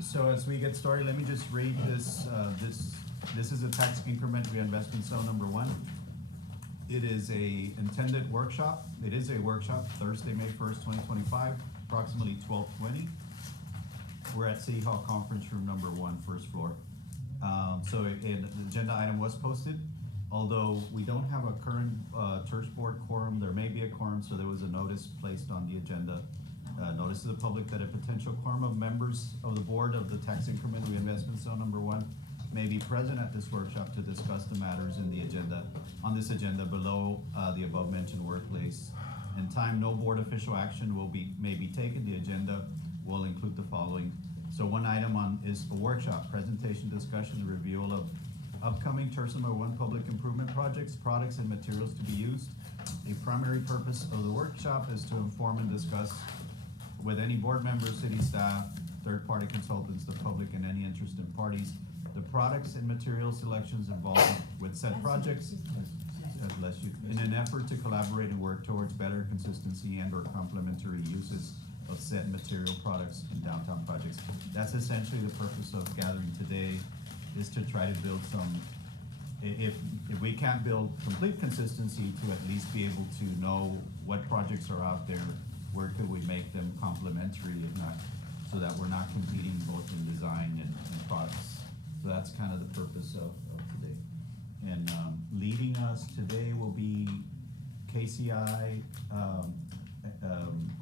So as we get started, let me just read this. This is a tax increment reinvestment zone number one. It is a intended workshop. It is a workshop, Thursday, May 1st, 2025, approximately 12:20. We're at City Hall Conference Room number one, first floor. So the agenda item was posted. Although we don't have a current Tirz board quorum, there may be a quorum, so there was a notice placed on the agenda. Notice to the public that a potential quorum of members of the board of the tax increment reinvestment zone number one may be present at this workshop to discuss the matters in the agenda, on this agenda below the above mentioned workplace. In time, no board official action may be taken. The agenda will include the following. So one item is a workshop, presentation, discussion, and review of upcoming Tirz number one public improvement projects, products, and materials to be used. A primary purpose of the workshop is to inform and discuss with any board members, city staff, third-party consultants, the public, and any interested parties, the products and material selections involved with said projects, God bless you, in an effort to collaborate and work towards better consistency and or complementary uses of said material products in downtown projects. That's essentially the purpose of gathering today, is to try to build some, if we can't build complete consistency, to at least be able to know what projects are out there, where could we make them complementary, if not, so that we're not competing both in design and products. So that's kind of the purpose of today. And leading us today will be KCI,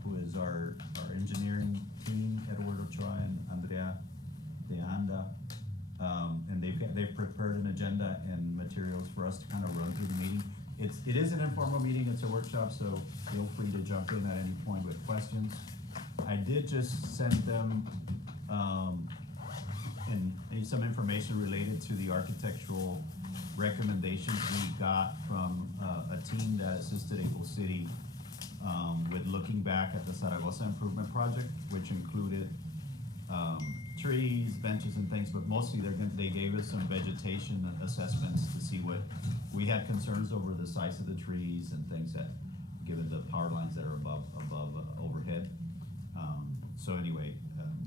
who is our engineering team, Eduardo Chua and Andrea de Anda. And they've prepared an agenda and materials for us to kind of run through the meeting. It is an informal meeting, it's a workshop, so feel free to jump in at any point with questions. I did just send them some information related to the architectural recommendations we got from a team that assisted April City with looking back at the Zaragoza Improvement Project, which included trees, benches, and things, but mostly they gave us some vegetation assessments to see what we had concerns over, the size of the trees and things that, given the power lines that are above overhead. So anyway,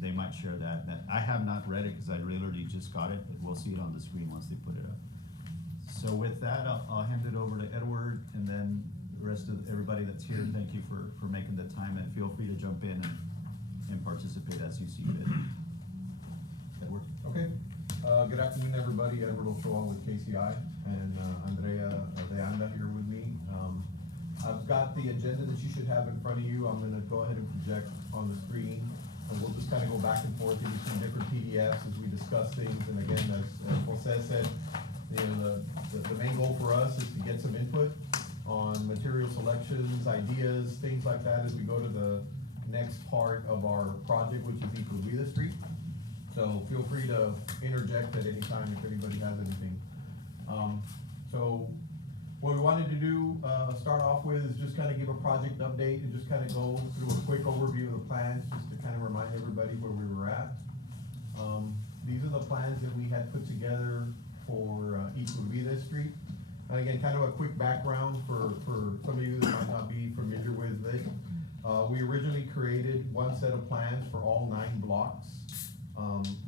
they might share that. I have not read it because I literally just got it, but we'll see it on the screen once they put it up. So with that, I'll hand it over to Edward, and then the rest of everybody that's here. Thank you for making the time, and feel free to jump in and participate as you see fit. Edward. Okay. Good afternoon, everybody. Edward Ochoa with KCI, and Andrea de Anda here with me. I've got the agenda that you should have in front of you. I'm going to go ahead and project on the screen, and we'll just kind of go back and forth in between different PDFs as we discuss things. And again, as Jose said, the main goal for us is to get some input on material selections, ideas, things like that as we go to the next part of our project, which is Iturbide Street. So feel free to interject at any time if anybody has anything. So what we wanted to do, start off with, is just kind of give a project update and just kind of go through a quick overview of the plans, just to kind of remind everybody where we were at. These are the plans that we had put together for Iturbide Street. And again, kind of a quick background for some of you that might not be familiar with it. We originally created one set of plans for all 9 blocks.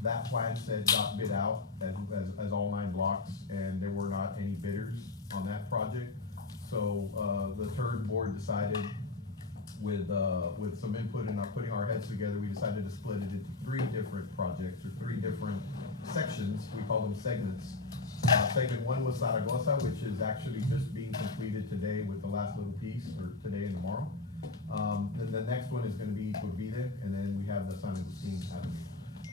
That plan set got bid out as all 9 blocks, and there were not any bidders on that project. So the Tirz board decided, with some input and putting our heads together, we decided to split it into 3 different projects, or 3 different sections. We call them segments. Segment 1 was Zaragoza, which is actually just being completed today with the last little piece, or today and tomorrow. Then the next one is going to be Iturbide, and then we have the San Agustin Avenue.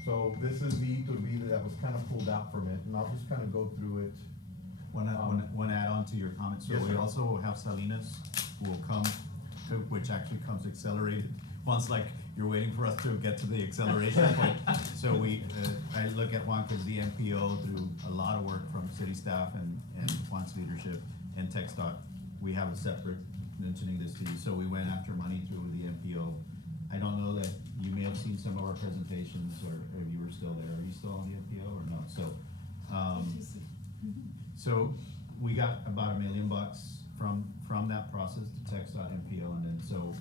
So this is the Iturbide that was kind of pulled out from it, and I'll just kind of go through it. One add on to your comments. So yes, we also have Salinas, who will come, which actually comes accelerated. Once, like, you're waiting for us to get to the acceleration point. So I look at Juan because the MPO, through a lot of work from city staff and Juan's leadership and TxDOT, we have a separate, mentioning this to you. So we went after money through the MPO. I don't know that you may have seen some of our presentations, or if you were still there. Are you still on the MPO or no? So we got about $1 million from that process to TxDOT MPO, and then so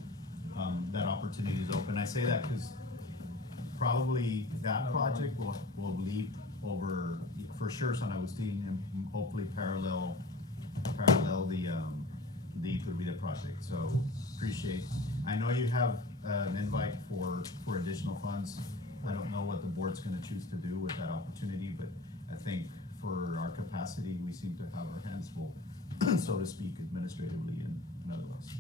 that opportunity is open. I say that because probably that project will leap over, for sure, San Agustin, and hopefully parallel the Iturbide project. So appreciate, I know you have an invite for additional funds. I don't know what the board's gonna choose to do with that opportunity, but I think for our capacity, we seem to have our hands full, so to speak, administratively and otherwise.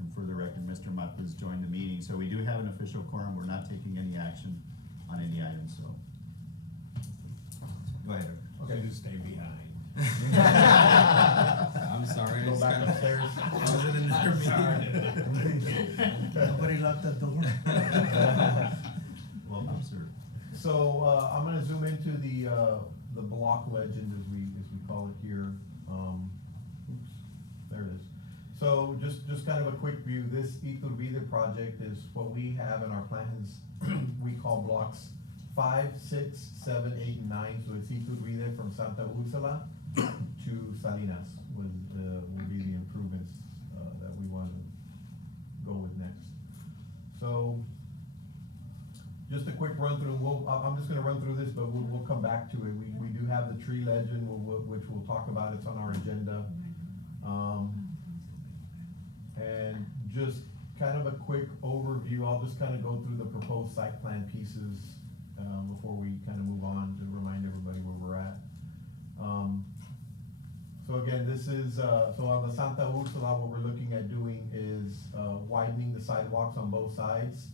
And for the record, Mr. Matthews joined the meeting, so we do have an official quorum. We're not taking any action on any items, so. Go ahead. Okay. You just stay behind. I'm sorry. Go back upstairs. I was in another meeting. Nobody locked the door. Welcome, sir. So, I'm gonna zoom into the block legend as we call it here. Oops, there it is. So just kind of a quick view, this Iturbide project is what we have in our plans, we call blocks 5, 6, 7, 8, and 9. So it's Iturbide from Santa Úrsula to Salinas will be the improvements that we want to go with next. So just a quick run through. I'm just going to run through this, but we'll come back to it. We do have the tree legend, which we'll talk about. It's on our agenda. And just kind of a quick overview. I'll just kind of go through the proposed site plan pieces before we kind of move on to remind everybody where we're at. So again, this is, so on the Santa Úrsula, what we're looking at doing is widening the sidewalks on both sides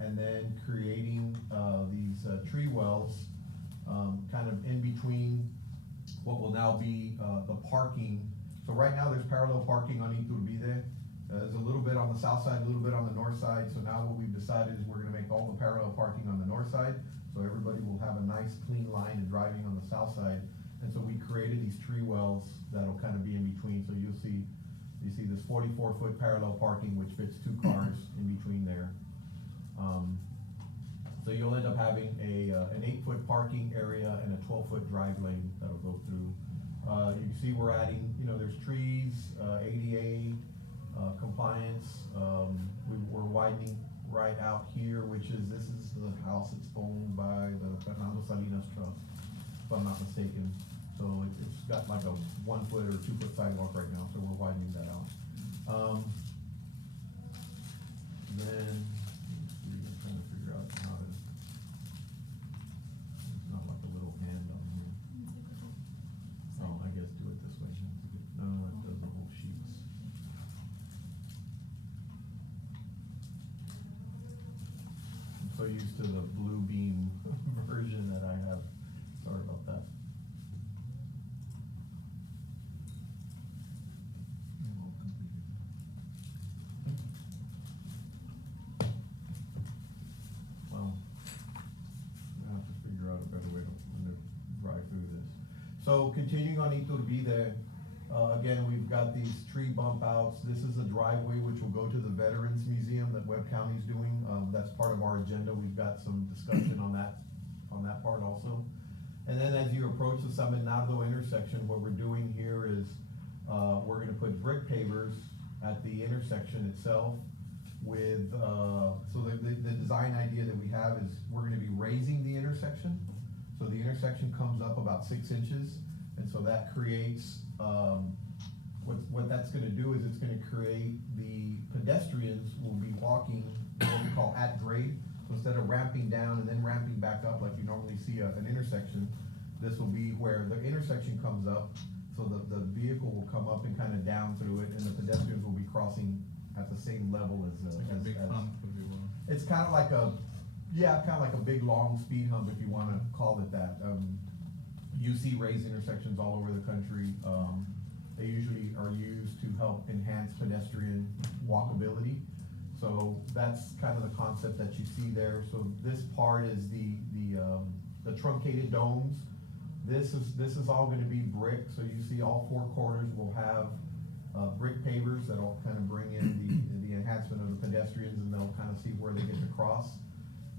and then creating these tree wells kind of in between what will now be the parking. So right now there's parallel parking on Iturbide. There's a little bit on the south side, a little bit on the north side. So now what we've decided is we're gonna make all the parallel parking on the north side. So everybody will have a nice clean line and driving on the south side. And so we created these tree wells that'll kind of be in between. So you see this 44-foot parallel parking, which fits 2 cars in between there. So you'll end up having an 8-foot parking area and a 12-foot drive lane that'll go through. You can see we're adding, there's trees, ADA, compliance. We're widening right out here, this is the house that's owned by the Fernando Salinas Trust, if I'm not mistaken. So it's got like a 1-foot or 2-foot sidewalk right now, so we're widening that out. Then, I'm trying to figure out how to, it's not like a little hand on here. Oh, I guess do it this way. No, it does the whole sheets. I'm so used to the blue beam version that I have. Sorry about that. Well, I have to figure out a better way to drive through this. So continuing on Iturbide, again, we've got these tree bump outs. This is a driveway which will go to the Veterans Museum that Webb County's doing. That's part of our agenda. We've got some discussion on that part also. And then as you approach the San Bernardo intersection, what we're doing here is we're gonna put brick pavers at the intersection itself with, so the design idea that we have is we're gonna be raising the intersection. So the intersection comes up about 6 inches, and so that creates, what that's gonna do is it's gonna create the pedestrians will be walking what we call at grade. So instead of ramping down and then ramping back up like you normally see an intersection, this will be where the intersection comes up, so the vehicle will come up and kind of down through it, and the pedestrians will be crossing at the same level as It's like a big hump, if you will. it's kind of like a big long speed hump, if you want to call it that. You see raised intersections all over the country. They usually are used to help enhance pedestrian walkability. So that's kind of the concept that you see there. So this part is the truncated domes. This is all going to be brick. So you see all 4 corners will have brick pavers that'll kind of bring in the enhancement of the pedestrians, and they'll kind of see where they get to cross.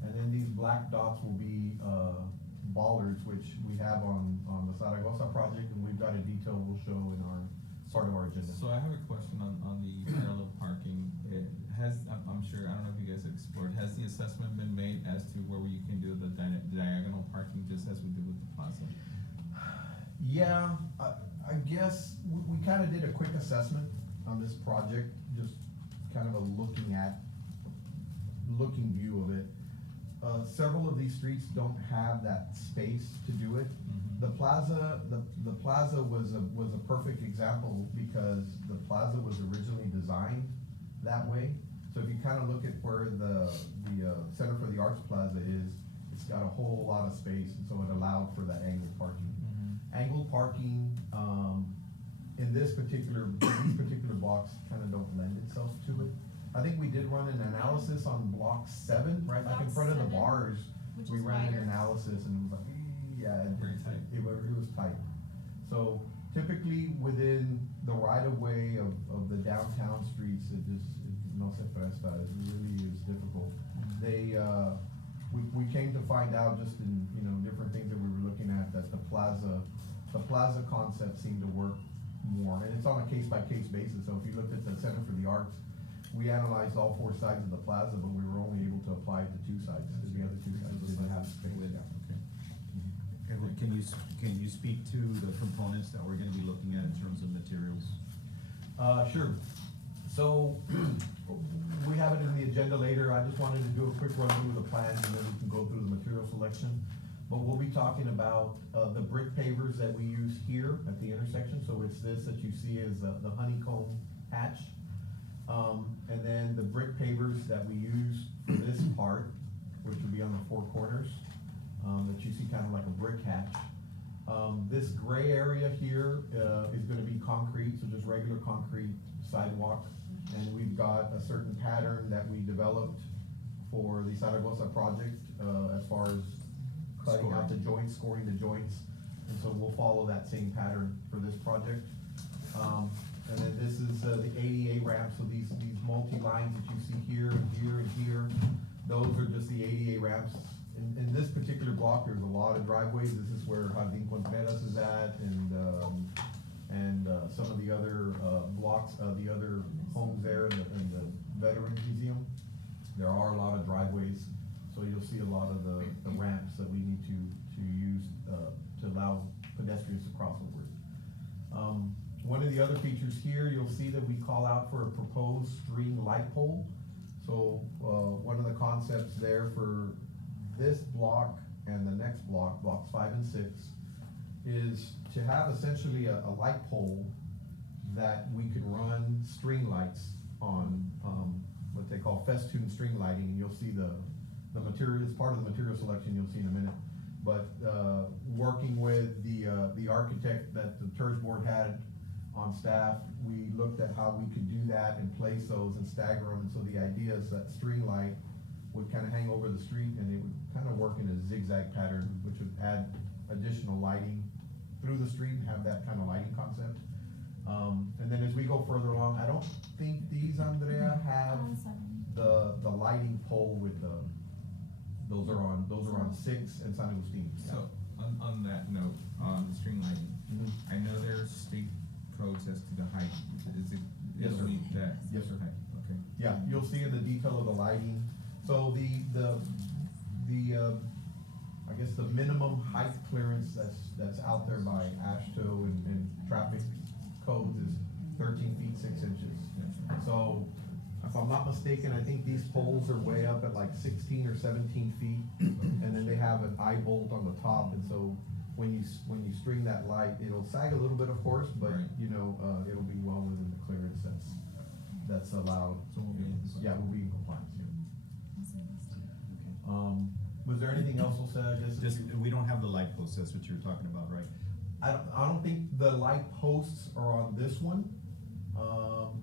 And then these black dots will be bollards, which we have on the Zaragoza project, and we've got a detail we'll show in our part of our agenda. So I have a question on the parallel parking. I'm sure, I don't know if you guys have explored, has the assessment been made as to where we Yeah, I guess we kind of did a quick assessment on this project, just kind of a looking view of it. Several of these streets don't have that space to do it. Mhm. The plaza was a perfect example because the plaza was originally designed that way. So if you kind of look at where the Center for the Arts Plaza is, it's got a whole lot of space, and so it allowed for that angled parking. Angled parking, in these particular blocks kind of don't lend itself to it. I think we did run an analysis on block 7, right, like in Block front of the 7, bars. which We is ran an wider. analysis and it was like, yeah, Very tight. it was tight. So typically within the right of way of the downtown streets, it no se presta, it really is difficult. We came to find out just in, different things that we were looking at, that the plaza concept seemed to work more, and it's on a case-by-case basis. So if you looked at the Center for the Arts, we analyzed all 4 sides of the plaza, but we were only able to apply it to 2 sides, because the other 2 sides didn't have space. Okay. Edward, can you speak to the components that we're gonna be looking at in terms of materials? Sure. So, we have it in the agenda later. I just wanted to do a quick run through the plans and then we can go through the material selection. But we'll be talking about, the brick pavers that we use here at the intersection. So it's this that you see is the honeycomb hatch. And then the brick pavers that we use for this part, which would be on the 4 corners, that you see kind of like a brick hatch. This gray area here, is gonna be concrete, so just regular concrete sidewalk. And we've got a certain pattern that we developed for the Zaragoza project, as far as cutting out the joints, scoring the joints. And so we'll follow that same pattern for this project. And then this is, the ADA ramp, so these multi-lines that you see here and here and here, those are just the ADA ramps. In this particular block, there's a lot of driveways. This is where Jardín Contreras is at, and some of the other, blocks, the other homes there in the Veterans Museum. There are a lot of driveways, so you'll see a lot of the ramps that we need to use, to allow pedestrians to cross over. One of the other features here, you'll see that we call out for a proposed string light pole. So, one of the concepts there for this block and the next block, blocks 5 and 6, is to have essentially a light pole that we can run string lights on, what they call festoon string lighting, and you'll see the materials, part of the material selection you'll see in a minute. But, working with the architect that the Tirz board had on staff, we looked at how we could do that and place those and stagger them. And so the idea is that string light would kind of hang over the street and it would kind of work in a zigzag pattern, which would add additional lighting through the street and have that kind of lighting concept. And then as we go further along, I don't think these, Andrea, have On 7. the lighting pole with those are on 6 and San Agustin. So, on that note, on the string lighting, Mhm. I know there's state codes as to the height. Is it, Yes, sir. only that? Yes, sir. Height, okay. Yeah, you'll see in the detail of the lighting. So I guess the minimum height clearance that's out there by AASHTO and traffic codes is 13 feet 6 inches. Yeah. So, if I'm not mistaken, I think these poles are way up at like 16 or 17 feet. And then they have an eye bolt on the top, and so when you string that light, it'll sag a little bit, of course, but Right. it'll be well within the clearance that's allowed. So we'll be in compliance. Yeah, we'll be in compliance, yeah. Was there anything else, Jose, I guess? Just, we don't have the light posts, that's what you were talking about, right? I don't think the light posts are on this one.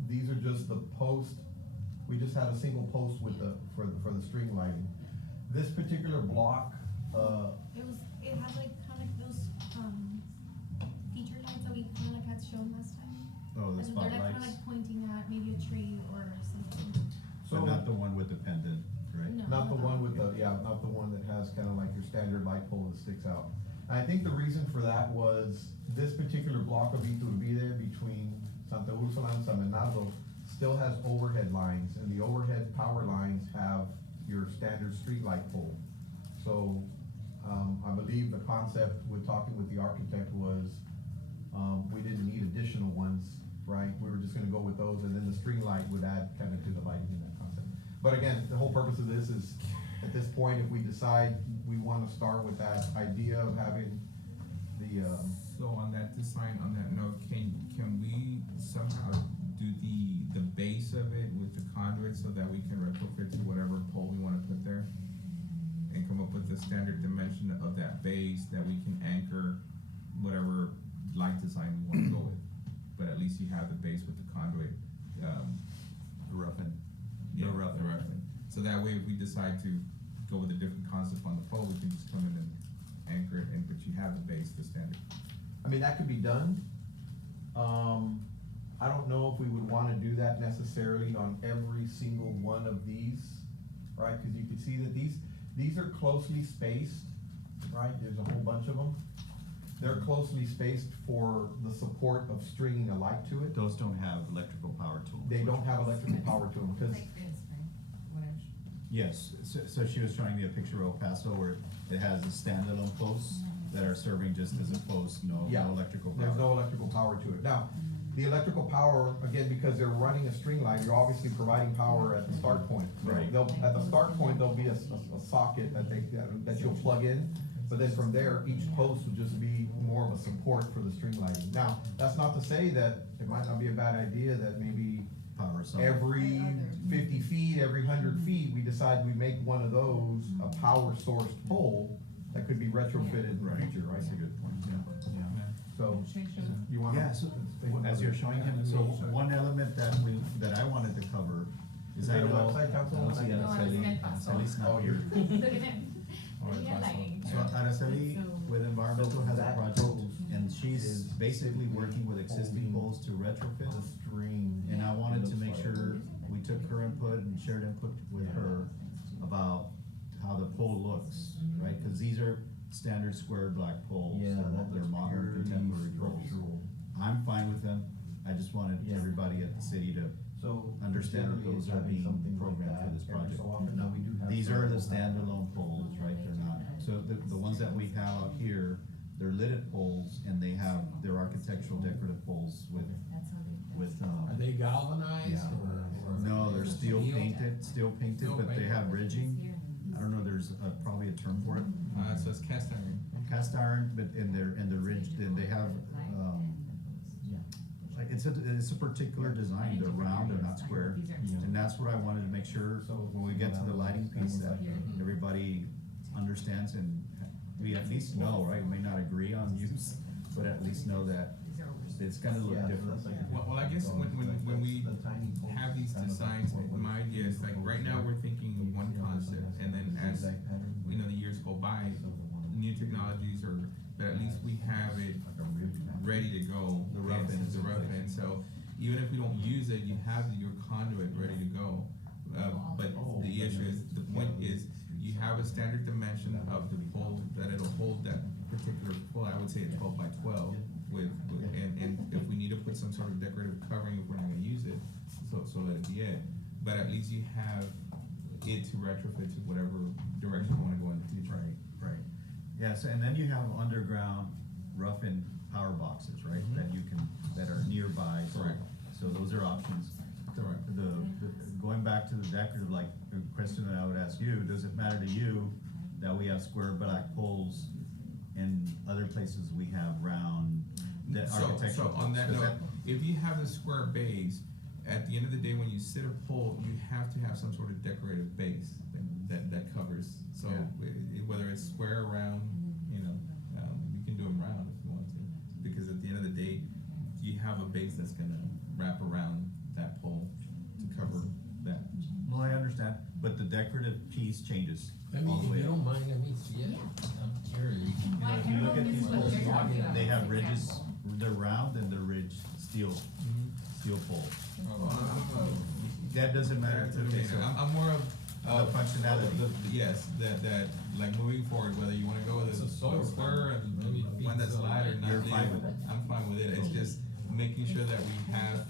These are just the post, we just had a single post with for the string lighting. This particular block, It has like kind of those, feature lights that we kind of like had shown last time. Oh, the And they're like kind of spotlights, like pointing at maybe a tree or something. so. but not the one with the pendant, right? No. Not the one with not the one that has kind of like your standard light pole that sticks out. And I think the reason for that was this particular block of Iturbide between Santa Ursula and San Bernardo still has overhead lines, and the overhead power lines have your standard street light pole. So, I believe the concept with talking with the architect was We didn't need additional ones, right? We were just gonna go with those, and then the string light would add kind of to the lighting in that concept. But again, the whole purpose of this is, at this point, if we decide we wanna start with that idea of having the, So on that design, on that note, can we somehow do the base of it with the conduit so that we can retrofit to whatever pole we wanna put there? And come up with the standard dimension of that base that we can anchor whatever light design we wanna go with. But at least you have the base with the conduit, The rough end. yeah, The rough the rough end. So that way, if we decide to go with a different concept on the pole, we can just come in and anchor it, but you have the base, the standard. I mean, that could be done. I don't know if we would wanna do that necessarily on every single one of these, right? Cause you can see that these are closely spaced, right? There's a whole bunch of them. They're closely spaced for the support of stringing a light to it. Those don't have electrical power to them. They don't have electrical power to them, cause, Like this, right? Whatever. Yes, so she was showing me a picture of El Paso where it has a standalone posts that are serving just as a post, no yeah, electrical power. there's no electrical power to it. Now, the electrical power, again, because they're running a string light, you're obviously providing power at the start point. Right. At the start point, there'll be a socket that you'll plug in, but then from there, each post will just be more of a support for the string lighting. Now, that's not to say that it might not be a bad idea that maybe Power some. every 50 feet, every 100 feet, we decide we make one of those a power sourced pole that could be retrofitted in the Right, future, right? that's a good point, yeah. So, you wanna? Yeah, so, as you're showing him, so one element that I wanted to cover is Is I there a know. website, Councilwoman? I don't see No, I was Araceli. in Paso. Araceli's not Oh, here. Look at him. Yeah, lighting. So Araceli with environmental has a That project, post and she's is basically working with existing holding poles to retrofit. The string. And I wanted to looks make like. sure we took her input and shared input with her about how the pole looks, right? Cause these are standard square black poles, Yeah, that they're looks modern purely contemporary poles. structural. I'm fine with them, I just wanted Yeah. everybody at the city to, So. Understand that generally those it's are having being something like programmed for that this every project. so often. Now, we do have these some are the that will have- standalone poles, right? They're not, so the ones that we have out here, they're lidded poles and they have, they're architectural decorative poles with, Are they galvanized Yeah. or? no, they're steel painted, Steel but they painted. have ridging. I don't know, there's probably a term for it. So it's cast iron. Cast iron, but in the ridged, and they have, like, it's a particular design, they're round, they're not square. And that's what I wanted to make sure, so when we get to the lighting piece, that everybody understands and we at least know, right? We may not agree on use, but at least know that it's gonna look Yeah, different. that's like- Well, I guess when we The tiny poles have these kind of designs, what we're- my idea is like, right now, we're thinking one concept, and then as, you know, the years go by, new technologies but at least we have it ready to go. The rough end. The rough end, so even if we don't use it, you have your conduit ready to go. But the issue is, the point is, you have a standard dimension of the pole that it'll hold that particular pole, I would say a 12 by 12 and if we need to put some sort of decorative covering, if we're not gonna use it, so let it be it. But at least you have it to retrofit to whatever direction you wanna go in the future. Right. Yes, and then you have underground rough and power boxes, right, that are nearby. So- Correct. So those are options. Correct. Going back to the decorative, like, the question that I would ask you, does it matter to you that we have square black poles and other places we have round, the architectural? So on that poles? Does note, if you have a square base, at the end of the day, when you sit a pole, you have to have some sort of decorative base that covers. So whether it's square or round, you know, you can do them round if you want to, because at the end of the day, you have a base that's gonna wrap around that pole to cover that. Well, I understand, but the decorative piece changes I all mean, the if way you up. don't mind, I mean, yeah, I'm curious. You know, if you look at these poles, they have ridges, they're round and they're ridged steel poles. That doesn't matter to me, so I'm more of. the functionality. Yes, that like moving forward, whether you wanna go with It's a a solar square and maybe one that's feeds the light or light. not. You're fine with it. I'm fine with it, it's just making sure that we have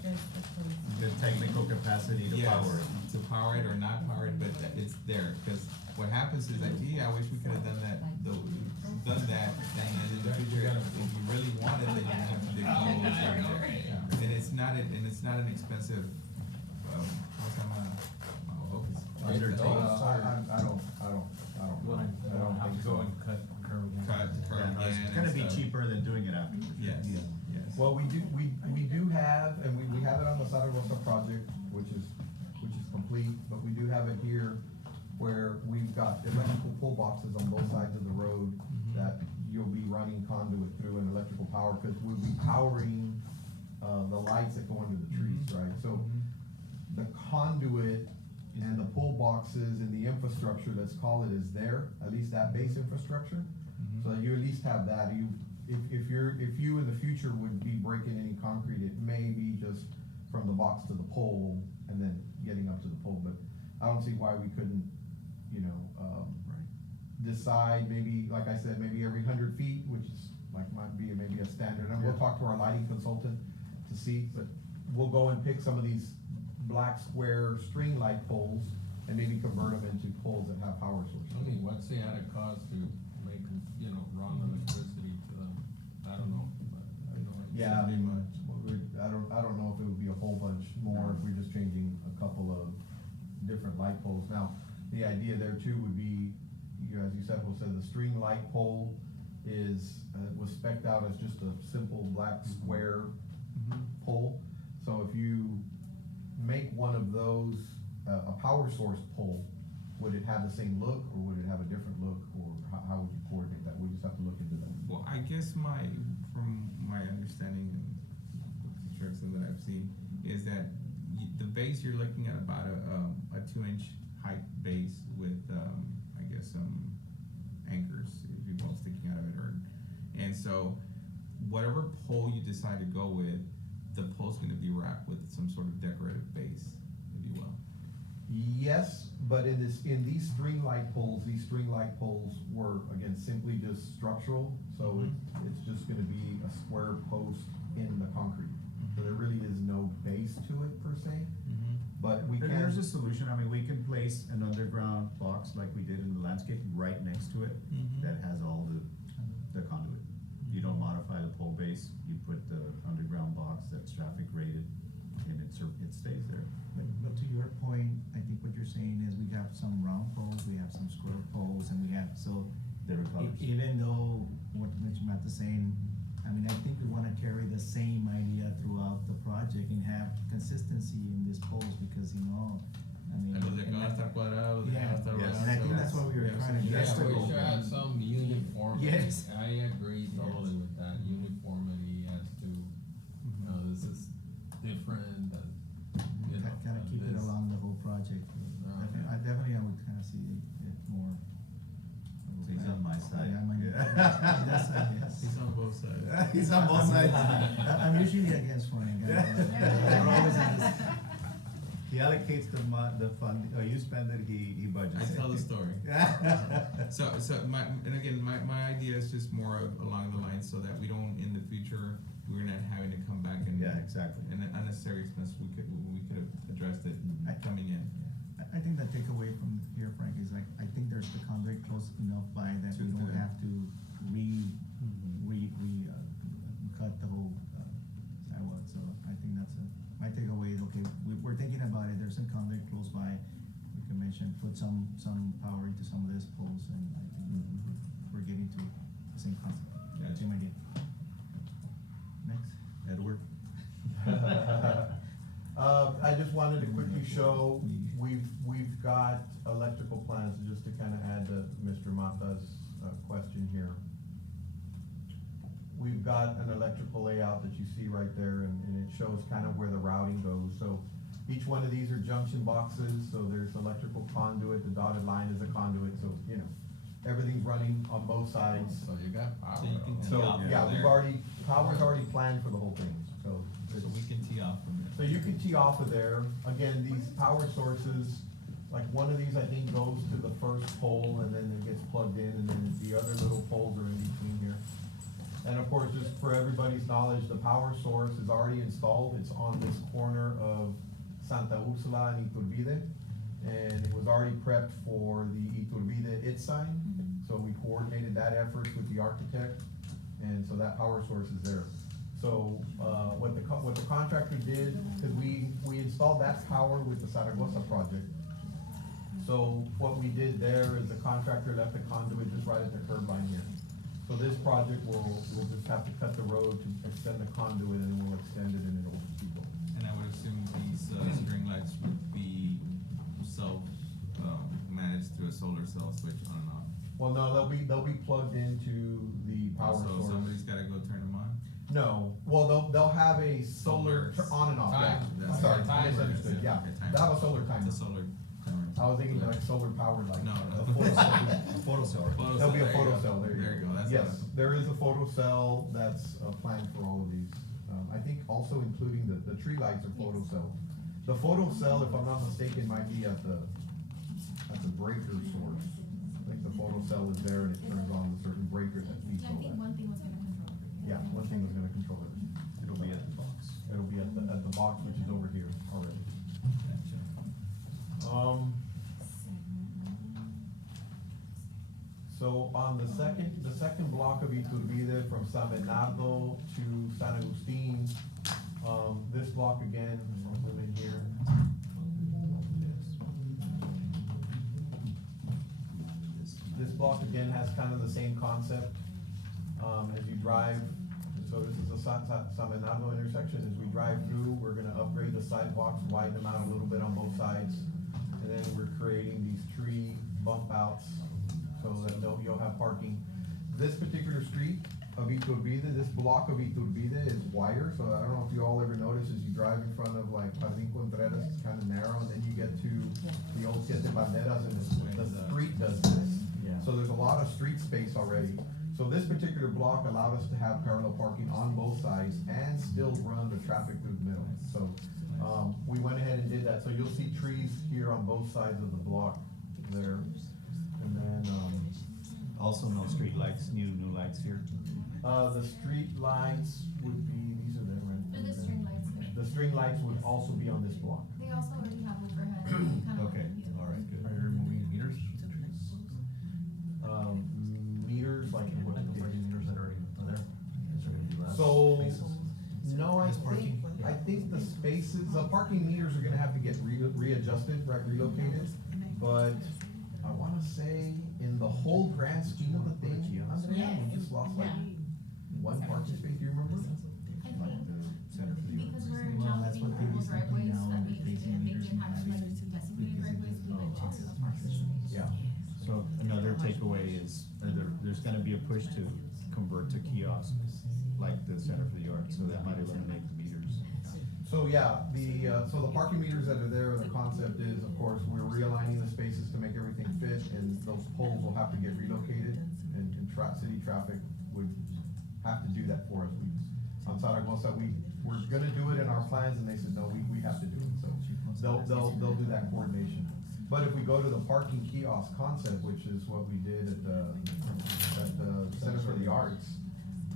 The technical capacity to yes, power it. to power it or not power it, but that it's there, cause what happens is like, gee, I wish we could've done that, and in the future, if you really wanted, then you have to dig and it's not an expensive, what's that, I don't Have think to go so. and cut curb again. cut, curb Yeah, no, again it's gonna and be stuff. cheaper than doing it afterwards. Yes, Yeah. yes. Well, we do have, and we have it on the Zaragoza project, which is complete, but we do have it here where we've got electrical pull boxes on both sides of the road that you'll be running conduit through an electrical power, cause we'll be powering, the lights that go under the trees, right? So the conduit and the pull boxes and the infrastructure, let's call it, is there, at least that base infrastructure. So you at least have that, if you in the future would be breaking any concrete, it may be just from the box to the pole and then getting up to the pole, but I don't see why we couldn't, decide maybe, like I said, maybe every 100 feet, which is like, might be maybe a standard, and we'll talk to our lighting consultant to see, but we'll go and pick some of these black square string light poles and maybe convert them into poles that have power sources. I mean, what's the added cost to make, run electricity to them? I don't know, but I know. Yeah, I Pretty mean, much. I don't know if it would be a whole bunch more if we're just changing a couple of different light poles. Now, the idea there too would be, as you said, the string light pole was spec'd out as just a simple black square pole. So if you make one of those, a power source pole, would it have the same look, or would it have a different look, or how would you coordinate that? We just have to look into that. Well, I guess from my understanding and the construction that I've seen, is that the base, you're looking at about a 2-inch height base with, I guess, some anchors, if you will, sticking out of it, and so whatever pole you decide to go with, the pole's gonna be wrapped with some sort of decorative base, if you will. Yes, but in these string light poles were, again, simply just structural, so it's just gonna be a square post in the concrete. So there really is no base to it per se, but we can. There's a solution, I mean, we can place an underground box like we did in the landscape right next to it that has all the conduit. You don't modify the pole base, you put the underground box that's traffic rated, and it stays there. But to your point, I think what you're saying is we have some round poles, we have some square poles, and we have, so Different colors. even though what Mr. Matt is saying, I mean, I think we wanna carry the same idea throughout the project and have consistency in these poles, because, I mean. And los de acá van a estar cuadrados, los de acá van a estar Yeah, round, and I so think that's what we were yeah, trying to so get. Yeah, That's the we goal. should have some uniformity. Yes. I agree totally with that, uniformity as to, this is different than, Kinda keep it this. along the whole project. I definitely, I would kinda see it more. So he's on my side. Yeah, Yeah. that's, yes. He's on both sides. He's on both sides. I'm usually against funding. I'm always against. He allocates the fund, you spend it, he budgets I it. tell the story. So my idea is just more of along the lines so that we don't, in the future, we're not having to come back and. Yeah, exactly. And an unnecessary expense, we could have addressed it coming in. I think the takeaway from here, Frank, is like, I think there's the conduit close enough by that we don't have to cut the whole, sidewalk, so I think that's my takeaway is, okay, we're thinking about it, there's some conduit close by, we can mention, put some power into some of these poles, and I think we're getting to the same concept, same idea. Next. Edward? I just wanted to quickly show, we've got electrical plans, just to kind of add to Mr. Mata's question here. We've got an electrical layout that you see right there, and it shows kind of where the routing goes. So each one of these are junction boxes, so there's electrical conduit, the dotted line is a conduit, so, everything's running on both sides. So you got power. So you can though. tee So, off yeah, from we've there. power's already planned for the whole thing, so. So we can tee off from So there. you can tee off of there, again, these power sources, like one of these I think goes to the first pole and then it gets plugged in, and then the other little poles are in between here. And of course, just for everybody's knowledge, the power source is already installed, it's on this corner of Santa Ursula and Iturbide. And it was already prepped for the Iturbide it sign, so we coordinated that effort with the architect, and so that power source is there. So, what the contractor did, cause we installed that power with the Zaragoza project. So what we did there is the contractor left the conduit just right at the curb line here. So this project we'll just have to cut the road to extend the conduit and then we'll extend it and it'll keep going. And I would assume these, string lights would be managed through a solar cell switch on and off. Well, no, they'll be plugged into the power So source. somebody's gotta go turn them on? No, well, they'll have a solar on and off, yeah. Time. I'm sorry, I Timer. misunderstood, yeah. Okay, timer. They'll have a solar timer. It's a solar timer. I was thinking like solar powered, like. No, a no. photo cell. A photo cell. Photo There'll be a cell, photo cell, there There you go, that's. Yes, what there is a photo cell that's planned for all of these. I think also including the tree lights are photo cell. The photo cell, if I'm not mistaken, might be at the breaker source. I think the photo cell is there and it turns on a certain breaker that leads I all think that. one thing was gonna control everything. Yeah, one thing was gonna control it. It'll be at the box. It'll be at the box, which is over here already. So on the second block of Iturbide from San Bernardo to San Agustin, this block again, I'll zoom in here. This block again has kind of the same concept, as you drive, so this is the San Bernardo intersection, as we drive through, we're gonna upgrade the sidewalks, widen them out a little bit on both sides. And then we're creating these tree bump outs, so that you'll have parking. This particular street of Iturbide, this block of Iturbide is wider, so I don't know if you all ever notice as you drive in front of like Jardín Contreras, it's kind of narrow, and then you get to the old Siete Banderas and the street does this. Yeah. So there's a lot of street space already. So this particular block allowed us to have parallel parking on both sides and still run the traffic through the middle. So, we went ahead and did that, so you'll see trees here on both sides of the block there. And then, Also no street lights, new lights here. the street lights would be, these are them, right? For the string lights there. The string lights would also be on this block. They also already have overhead, kind of. Okay, all right, good. Are you removing meters? Meters, like what? The parking meters that already are there? Is there gonna be less So, spaces? no, Less parking? I think the spaces, the parking meters are gonna have to get readjusted, right, relocated. But I wanna say in the whole grand scheme of the thing, Andrea, we just lost like one parking space, do you remember? I think Center for the because Arts. we're Well, now that's doing what they normal was thinking driveways, now, that they're means facing that they meters can and have like everything. designated driveways, we would just a parking space. Yeah. So another takeaway is, there's gonna be a push to convert to kiosks, like the Center for the Arts, so that might eliminate the meters. So, yeah, so the parking meters that are there, the concept is, of course, we're realigning the spaces to make everything fit, and those poles will have to get relocated, and city traffic would have to do that for us. On Zaragoza, we're gonna do it in our plans, and they said, no, we have to do it, so they'll do that coordination. But if we go to the parking kiosk concept, which is what we did at the Center for the Arts,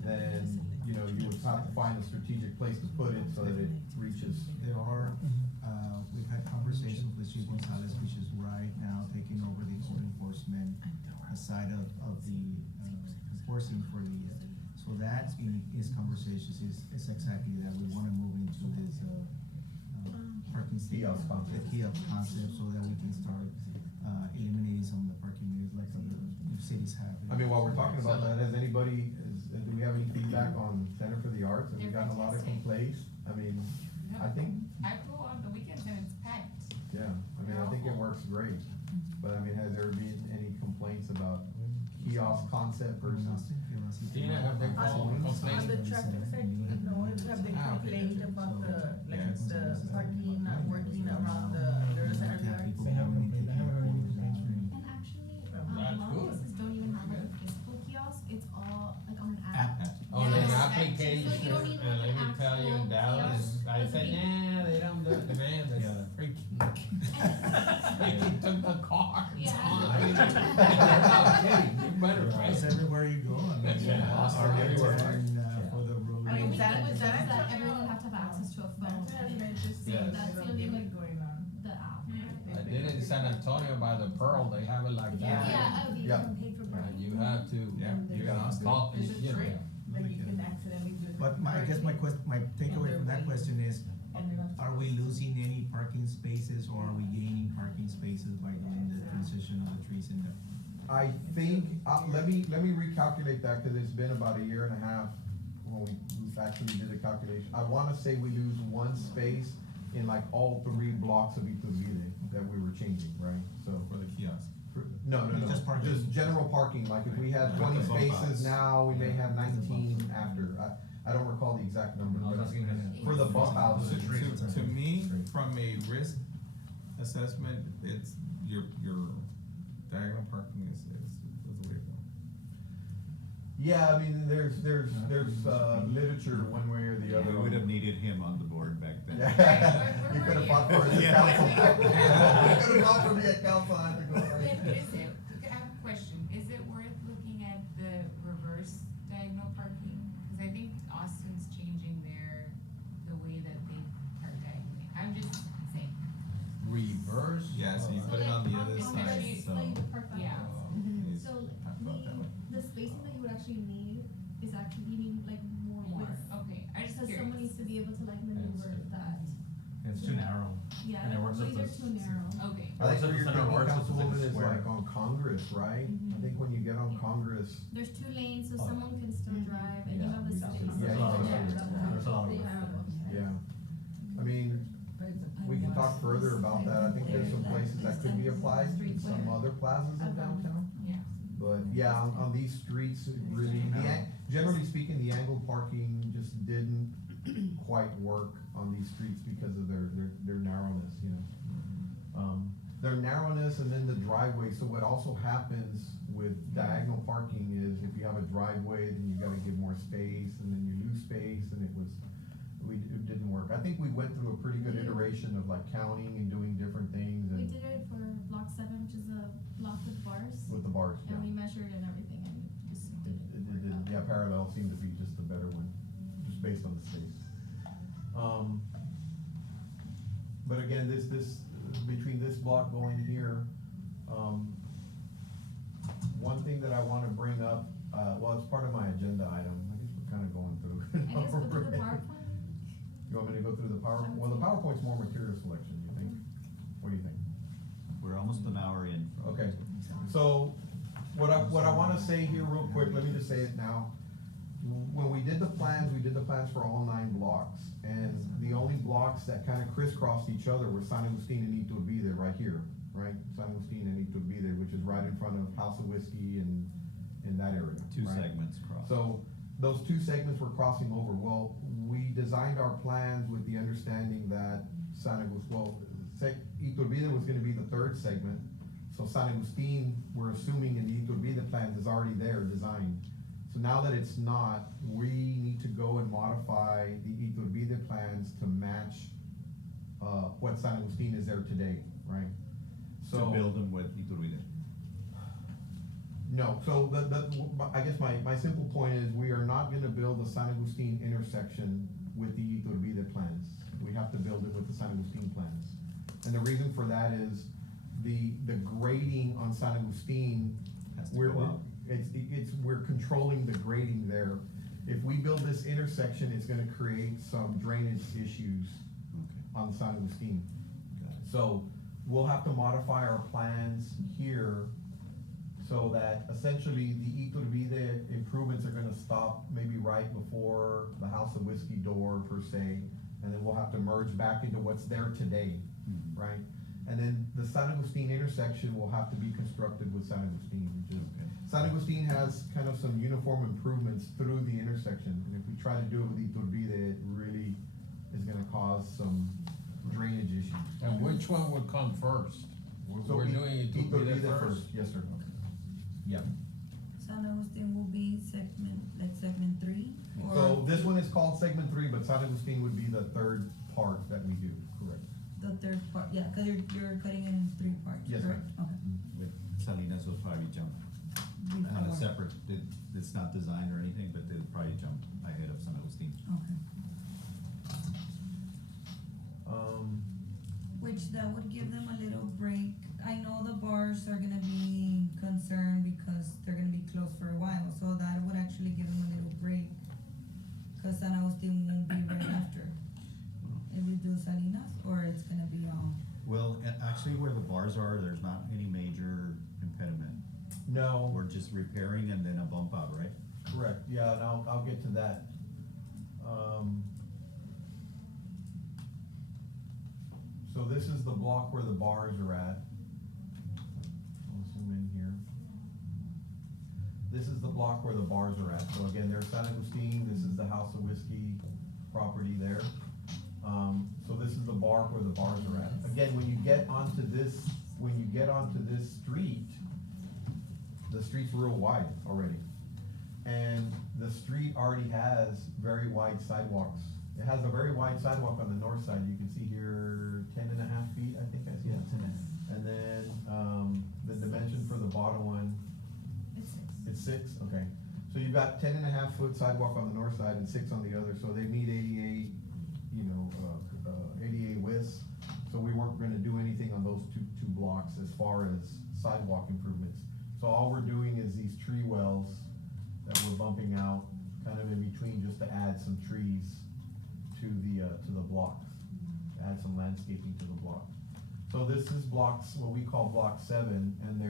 then, you know, you would have to find a strategic place to put it so that it reaches. There are, we've had conversations with Chief Gonzalez, which is right now taking over the code enforcement side of the enforcing for the, so that in his conversations is exactly that, we wanna move into this, parking. Kiosk concept. The kiosk concept, so that we can start, eliminating some of the parking meters like other cities have. I mean, while we're talking about that, has anybody, do we have any feedback on Center for the Arts? Have we They're gotten a lot of fantastic. complaints? I mean, I think, I go on the weekends and it's packed. yeah, I mean, I think it works great. But I mean, has there been any complaints about kiosk concept versus? Tina, have they called, On the complained? traffic side, no, have they complained about the, like, the parking not working around the center yard? And actually, a That's lot good. of places don't even have like a physical kiosk, it's all like on an app. Oh, there's an Yes. application, So you don't need, and like, let me an tell you, in actual Dallas, kiosk. I Doesn't said, mean- nah, they don't do it, man, that's Yeah. freaky. Freaking took the car. Yeah. You better, It's right? everywhere you go, I mean, Yeah. our Everywhere. and, for the road. I mean, The that- only thing was that- just that everyone would have to have access to a phone, That's and interesting, Yes. That's the they don't only, get like, it going on. the app. I did it in San Antonio by the Pearl, they have it like that. Yeah, Yeah. paid for Yeah, parking. you have to. Yeah, you can ask them. Call, There's a you know, trick that you can accidentally do it But I guess my takeaway from that question is, are we losing any parking spaces or are we gaining parking spaces by doing the transition of the trees in there? I think, let me recalculate that, cause it's been about a year and a half when we actually did the calculation. I wanna say we lose one space in like all 3 blocks of Iturbide that we were changing, right? So, For the kiosk. no, Just parking. just general parking, like if we had With 20 the bump outs. spaces now, we may have 19 after. I don't recall the exact number, but for the bump outs. To me, from a risk assessment, it's your diagonal parking is the way to go. Yeah, I mean, there's literature one way or the other. We would have needed him on the board back then. Yeah, Where you were could have you? fought for it Yeah. at council. You could have fought for me at council, I had to go But first. is it, I have a question, is it worth looking at the reverse diagonal parking? Cause I think Austin's changing the way that they park diagonally, I'm just saying. Reverse? Yeah, so you So put it on the like, other on side, the so. you park Yeah. backwards. it's So parked out that way. the spacing that you would actually need is actually, you need like more More, width. okay, I just Cause curious. someone needs to be able to like maneuver that, It's too narrow. yeah, And it works these with are the- too narrow. Okay, I think So where the you're center thinking, works, it's like a Councilwoman, is square. like on Congress, right? I Mhm. think when you get on Yeah. Congress, There's 2 lanes, so Oh. someone can still Mhm. drive and you Yeah. have the Yeah. space. Yeah, There's a lot of yeah. room. There's a lot of They room. have- yeah. I mean, we can talk further about that. I think there's some places that could be applied in some other plazas in downtown. yeah. But yeah, on these streets, it really, generally speaking, the angled parking just didn't quite work on these streets because of their narrowness, you know. Their narrowness and then the driveway, so what also happens with diagonal parking is if you have a driveway, then you gotta give more space, and then you lose space, and it didn't work. I think we went through a pretty good iteration of like counting and doing different things We and did it for block 7, which is a block with bars, with the bars, yeah. and we measured and everything and it just didn't work out. Yeah, parallel seemed to be just the better one, just based on the space. But again, between this block going here, one thing that I wanna bring up, well, it's part of my agenda item, I guess we're kinda going through. I guess go through the PowerPoint. You want me to go through the PowerPoint? Well, the PowerPoint's more material selection, you think? What do you think? We're almost an hour in. Okay, so, what I wanna say here real quick, let me just say it now. When we did the plans for all 9 blocks, and the only blocks that kinda crisscrossed each other were San Agustin and Iturbide right here, right? San Agustin and Iturbide, which is right in front of House of Whiskey and in that area. 2 right? segments crossed. So, those 2 segments were crossing over. Well, we designed our plans with the understanding that Iturbide was gonna be the 3rd segment. So San Agustin, we're assuming in the Iturbide plans is already there, designed. So now that it's not, we need to go and modify the Iturbide plans to match, what San Agustin is there today, right? To So. build them with Iturbide. No, so I guess my simple point is, we are not gonna build the San Agustin intersection with the Iturbide plans. We have to build it with the San Agustin plans. And the reason for that is, the grading on San Agustin, Has to go up. we're controlling the grading there. If we build this intersection, it's gonna create some drainage issues Okay, on San Agustin. got it. So, we'll have to modify our plans here so that essentially the Iturbide improvements are gonna stop maybe right before the House of Whiskey door per se, and then we'll have to merge back into what's there today, Mhm. right? And then the San Agustin intersection will have to be constructed with San Agustin, which is, Okay. San Agustin has kind of some uniform improvements through the intersection, and if we try to do it with Iturbide, it really is gonna cause some drainage issues. And which one would come first? So We're doing Iturbide Iturbide first? Yes, sir. Yeah. San Agustin will be segment 3? or- So this one is called segment 3, but San Agustin would be the 3rd part that we do, correct? The 3rd part, yeah, cause you're cutting it in 3 parts, Yes, correct? Okay. With Salinas will probably jump on a Before. separate, it's not designed or anything, but they'll probably jump ahead of San Agustin. Okay. Which that would give them a little break. I know the bars are gonna be concerned because they're gonna be closed for a while, so that would actually give them a little break. Cause San bars are, there's not any major impediment. No, We're just repairing and then a bump out, right? correct, yeah, and I'll get to that. So this is the block where the bars are at. I'll zoom in here. This is the block where the bars are at. So again, there's San Agustin, this is the House of Whiskey property there. So this is the bar where the bars are at. Again, when you get onto this street, the street's real wide already. And the street already has very wide sidewalks. It has a very wide sidewalk on the north side. You can see here 10.5 feet, I think I see. And then, the dimension for the bottom one, it's 6, okay. So you've got 10.5 foot sidewalk on the north side and 6 on the other, so they meet ADA, ADA widths. So we weren't gonna do anything on those two blocks as far as sidewalk improvements. So all we're doing is these tree wells that we're bumping out, kind of in between, just to add some trees to the blocks, add some landscaping to the block. So this is what we call block 7, and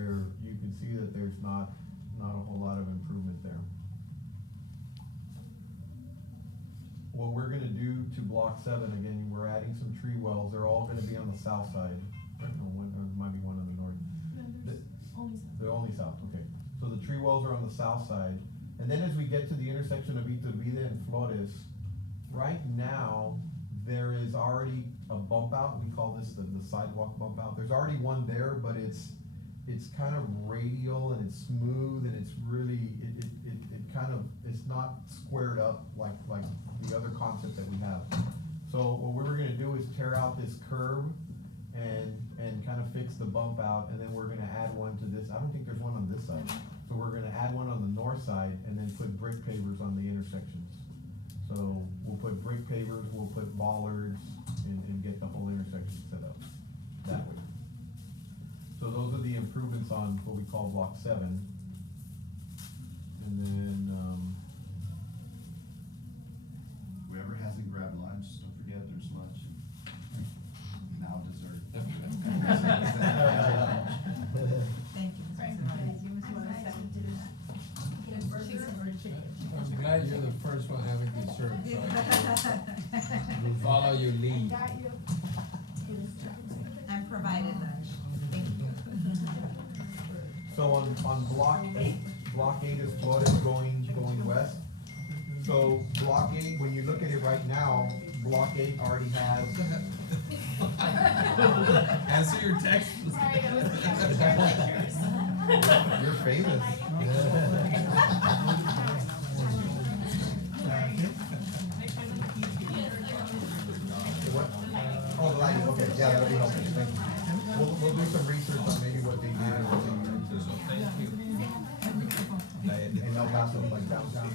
you can see that there's not a whole lot of improvement there. What we're gonna do to block 7, again, we're adding some tree wells, they're all gonna be on the south side. Right, no, there might be one on the north. No, there's only some. They're only south, okay. So the tree wells are on the south side, and then as we get to the intersection of Iturbide and Flores, right now, there is already a bump out, we call this the sidewalk bump out. There's already one there, but it's kind of radial and it's smooth and it's really, it's not squared up like the other concept that we have. So what we were gonna do is tear out this curb and kind of fix the bump out, and then we're gonna add one to this. I don't think there's one on this side. So we're gonna add one on the north side and then put brick pavers on the intersections. So we'll put brick pavers, we'll put bollards, and get the whole intersection set up that way. So those are the improvements on what we call block 7. And then, Whoever hasn't grabbed lunch, don't forget there's lunch. Now dessert. Thank you, Mr. Supervisor. I'm glad you're the first one having dessert, so we'll follow your lead. And provided lunch. Thank you. so on block 8 is Flores going west. So block 8, when you look at it right now, block 8 already has. Answer your text. Sorry, I was sharing pictures. You're famous. What? Oh, the lighting, okay, yeah, that'll be helpful, thank you. We'll do some research on maybe what they did or what they used. So thank you. In El Paso, like downtown.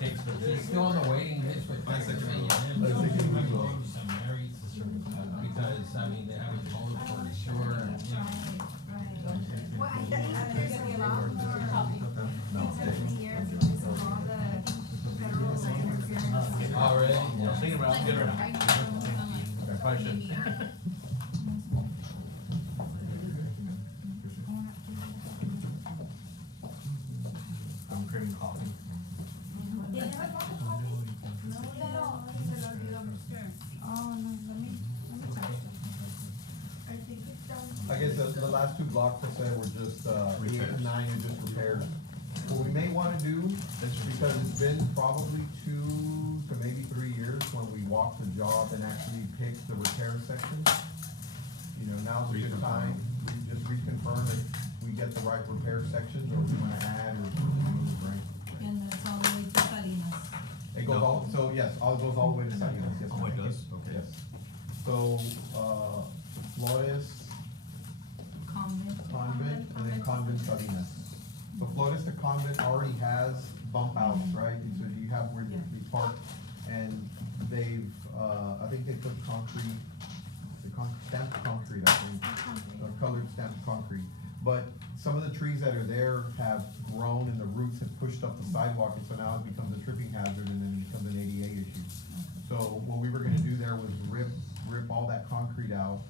He's still on the waiting list with Pennsylvania. Because, I mean, they haven't told for sure, and, you know. Well, I think there's a lot more, in 70 years, because of all the federal interference. Already? Well, sing around, get around. Right now, Probably should. I'm craving coffee. They never bought the coffee? No, at all. Se lo olvidó. Oh, no, let me check. I think it's done. I guess the last 2 blocks I said were just, 8 and 9 are just repairs. What we may wanna do, because it's been probably 2 to maybe 3 years when we walked the job and actually picked the repair section. You know, now's a good time, we just reconfirm if we get the right repair sections, or if we wanna add or remove, right? And that's all the way to Salinas. It goes all, so yes, all goes all the way to Salinas, yes. Oh, it ma'am. does? Okay. Yes. So, Flores, Convent, and then Convent Salinas. So Flores to Convent already has bump outs, right? And so you have where they park, and they've, I think they put concrete, stamped concrete, I think, colored stamped concrete. But some of the trees that are there have grown and the roots have pushed up the sidewalk, and so now it becomes a tripping hazard, and then it becomes an ADA issue. So what we were gonna do there was rip all that concrete out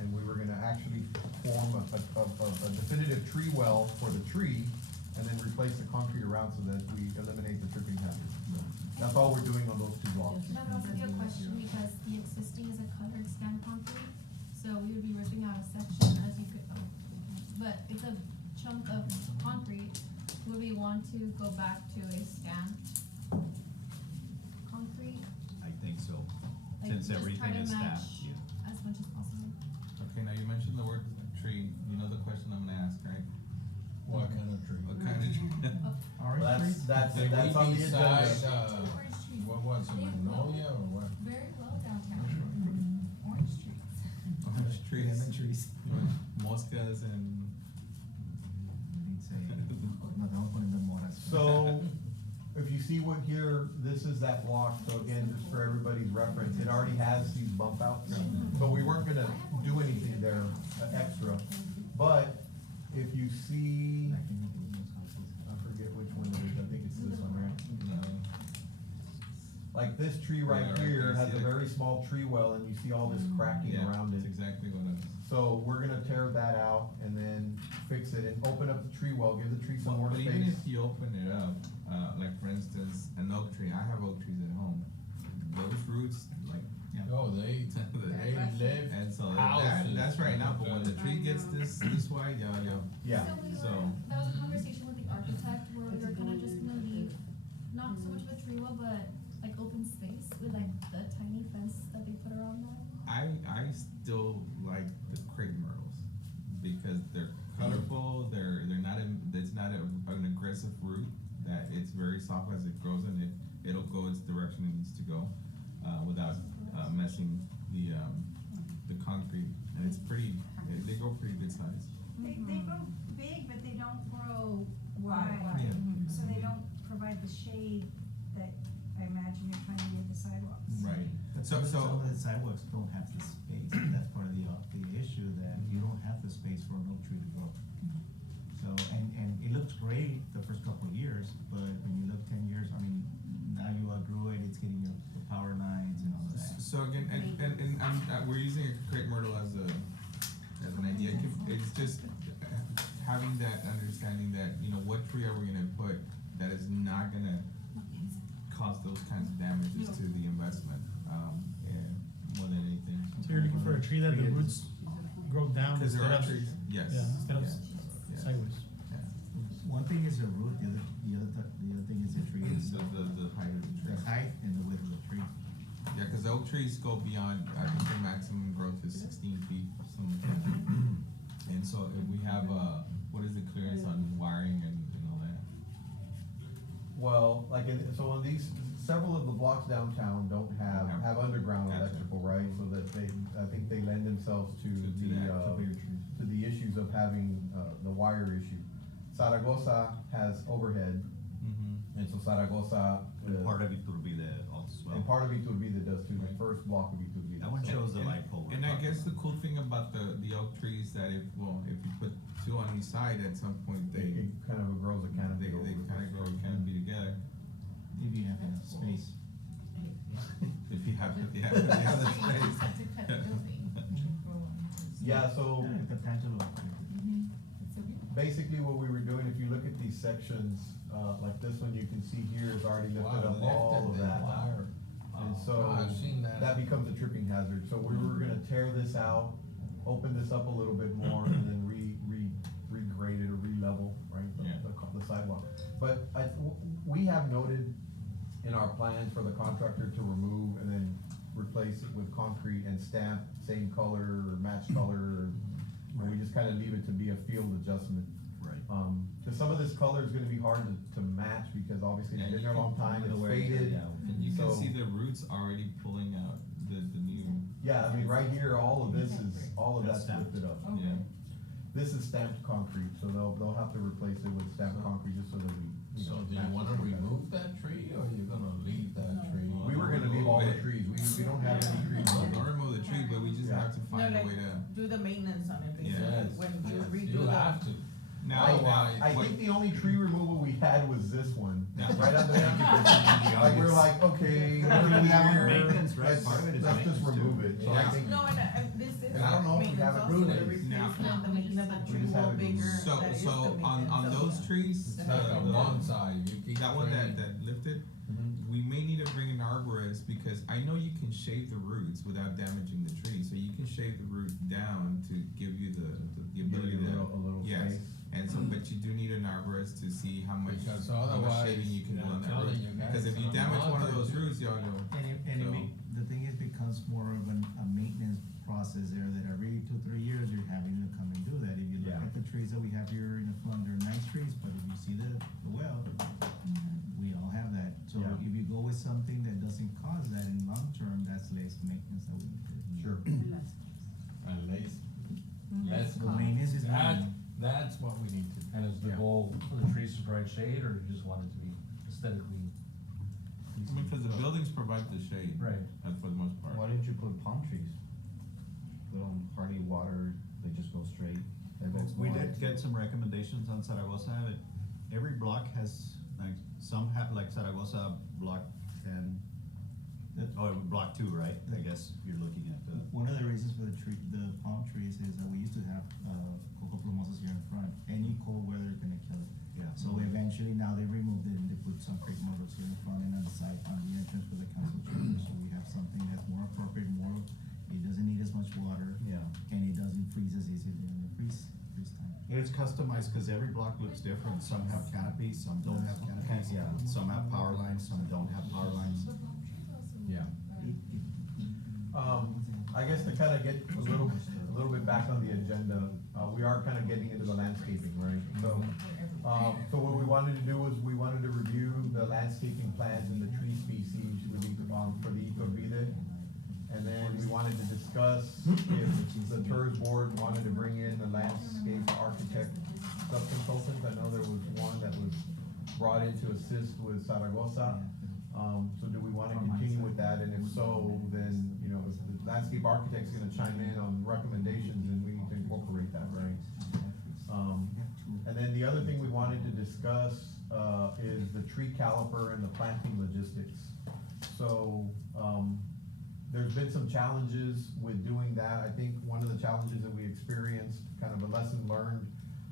and we were gonna actually form a definitive tree well for the tree, and then replace the concrete around so that we eliminate the tripping hazard. That's all we're doing on those two blocks. That would also be a question because the existing is a colored stamped concrete, so we would be ripping out a section as you could, but it's a chunk of concrete. Would we want to go back to a stamped concrete? I think so, Like, since just try everything to is match stamped, yeah. as much as possible. Okay, now you mentioned the word tree, you know the question I'm gonna ask, right? What kind of tree? What kind of tree? Orange trees? That's Did on we the decide, agenda. Orange trees. what was it, They magnolia or what? Very well downtown. Orange trees. Orange trees. Lemon trees. Moscas and. No, estamos poniendo moras. So, if you see what here, this is that block, so again, just for everybody's reference, it already has these bump outs. So we weren't gonna do anything there extra, but if you see, I forget which one it is, I think it's this one, right? No. Like this tree right Yeah, right here there, has see a it? very small tree well, and you see all this cracking Yeah, around it. that's exactly what I was. So we're gonna tear that out and then fix it and open up the tree well, give the tree some more But even space. if you open it up, like for instance, an oak tree, I have oak trees at home. Those roots, like, Oh, they live and so houses. that's right now, but when the tree gets this wide, yeah. Yeah, So we were, So- that was a conversation with the architect where we were kinda just gonna leave, not so much of a tree well, but like open space with like the tiny fence that they put around that. I still like the crepe myrtles because they're colorful, they're not, it's not an aggressive root, that it's very soft as it grows and it'll go its direction it needs to go, without, messing the concrete, and it's pretty, they grow pretty good size. They grow big, but they don't grow Wide. wide, Yeah. so they don't provide the shade that I imagine you're trying to give the sidewalks. Right. But So- some so- of the sidewalks don't have the space, and that's part of the issue, that you don't have the space for an oak tree to grow. So, and it looks great the first couple of years, but when you look 10 years, I mean, now you outgrew it, it's getting the power lines and all of that. So again, and we're using a crepe myrtle as an idea. It's just having that understanding that, you know, what tree are we gonna put that is not gonna cause those kinds of damages to the investment, and more than anything. So you're looking for a tree that the roots grow down Because there instead are of, trees, yes. yeah, instead of yeah, sideways. yeah. One thing is the root, the other thing is the tree, is The height of the the tree. height and the width of the tree. Yeah, cause the oak trees go beyond, I think their maximum growth is 16 feet, something like that. And so if we have, what is the clearance on wiring and all that? well, like, so on these, several of the blocks downtown don't have underground Gotcha. electrical, right? So that I think they lend themselves to that, to bigger trees. to the issues of having, the wire issue. Zaragoza has overhead, Mm-hmm. and so Zaragoza, And part of Iturbide as well. and part of Iturbide does too, the Right. first block of Iturbide. That one shows the And- light pole. we're And I talking guess the about. cool thing about the oak trees that if you put two on each side, at some point It they kind of grows a canopy over. kind of grow a canopy together. If you have enough space. If you have, if you have the You space. just have to cut the building to grow on. Yeah, so The potential of. It's so beautiful. basically what we were doing, if you look at these sections, like this one, you can see here is already lifted up all of that. And so, I've seen that. that becomes a tripping hazard, so we were gonna tear this out, open this up a little bit more, and then regrade it or re-level, right, Yeah. the sidewalk. But we have noted in our plans for the contractor to remove and then replace it with concrete and stamp, same color or match color, and we just kinda leave it to be a field adjustment. Right. Cause some of this color is gonna be hard to match, because obviously it's Yeah, been you there a long can- time, The it's way- faded. yeah. And you can So- see the roots already pulling out the new, Yeah, I mean, right here, all of this is, all of That's that's stamped. lifted up. yeah. This is stamped concrete, so they'll have to replace it with stamped concrete just so that we. So do you match wanna it better. remove that tree, or you're gonna leave that tree? We were gonna leave all the trees, we don't have any trees. Don't remove the tree, but we just Yeah. have to find a way to. Do the maintenance on it, Yes, basically, when you Yes, redo you the. have to. Now, I what- think the only tree removal we had was this one, Yeah. right under there. Like, we're like, okay, we're Yeah, here, maintenance, right? let's, Part of it is let's just maintenance, too. remove it, so I Yeah. think. No, and this is. And I don't know if we have it Also, the replaced. replacement, the making of the We tree just have wall it bigger, So, that is the so on maintenance of those the- trees, It's like a bonsai, you keep that one trimming. that lifted, Mhm. we may need to bring an arborist, because I know you can shave the roots without damaging the tree, so you can shave the root down to give you the Give ability you to. a little Yes, space. and so, but you do need an arborist to see how much Because how much otherwise, shaving you can do on I'm that telling root. you guys, Because if you I'm damage one of bothered those too. roots, y'all know. The thing is, becomes more of a maintenance process there, that every 2, 3 years, you're having to come and do that. If you look Yeah. at the trees that we have here in the front, they're nice trees, but if you see the well, we all have that. So Yeah. if you go with something that doesn't cause that in long term, that's less maintenance that we need to do. Sure. And let's The maintenance is that, money. that's what we need to. And is the Yeah. goal for the trees to provide shade, or you just want it to be aesthetically? I mean, cause the buildings provide the shade. Right. For the most part. Why didn't you put palm trees? They don't hardly water, they just go straight. We did get some recommendations on Zaragoza, that every block has, like, some have, like Zaragoza block 10. Block 2, right? I guess you're looking at the. One of the reasons for the palm trees is that we used to have, coco plumosos here in front. Any cold weather is gonna kill it. Yeah. So eventually now they removed it and they put some crepe myrtles here in front and on the side, on the entrance for the council chamber. So we have something that's more appropriate, it doesn't need as much water. Yeah. And it doesn't freeze as easily in the freeze time. It's customized, cause every block looks different. Some have canopies, some don't have canopies. Yeah. Some have power lines, some don't have power lines. Yeah. I guess to kind of get a little bit back on the agenda, we are kind of getting into the landscaping, right? So what we wanted to do was we wanted to review the landscaping plans and the tree species for the Iturbide. And then we wanted to discuss if the Tirz board wanted to bring in a landscape architect sub-consultant. I know there was one that was brought in to assist with Zaragoza. So do we wanna continue with that, and if so, then, you know, if the landscape architect's gonna chime in on recommendations, then we need to incorporate that, right? And then the other thing we wanted to discuss, is the tree caliper and the planting logistics. So, there's been some challenges with doing that. I think one of the challenges that we experienced, kind of a lesson learned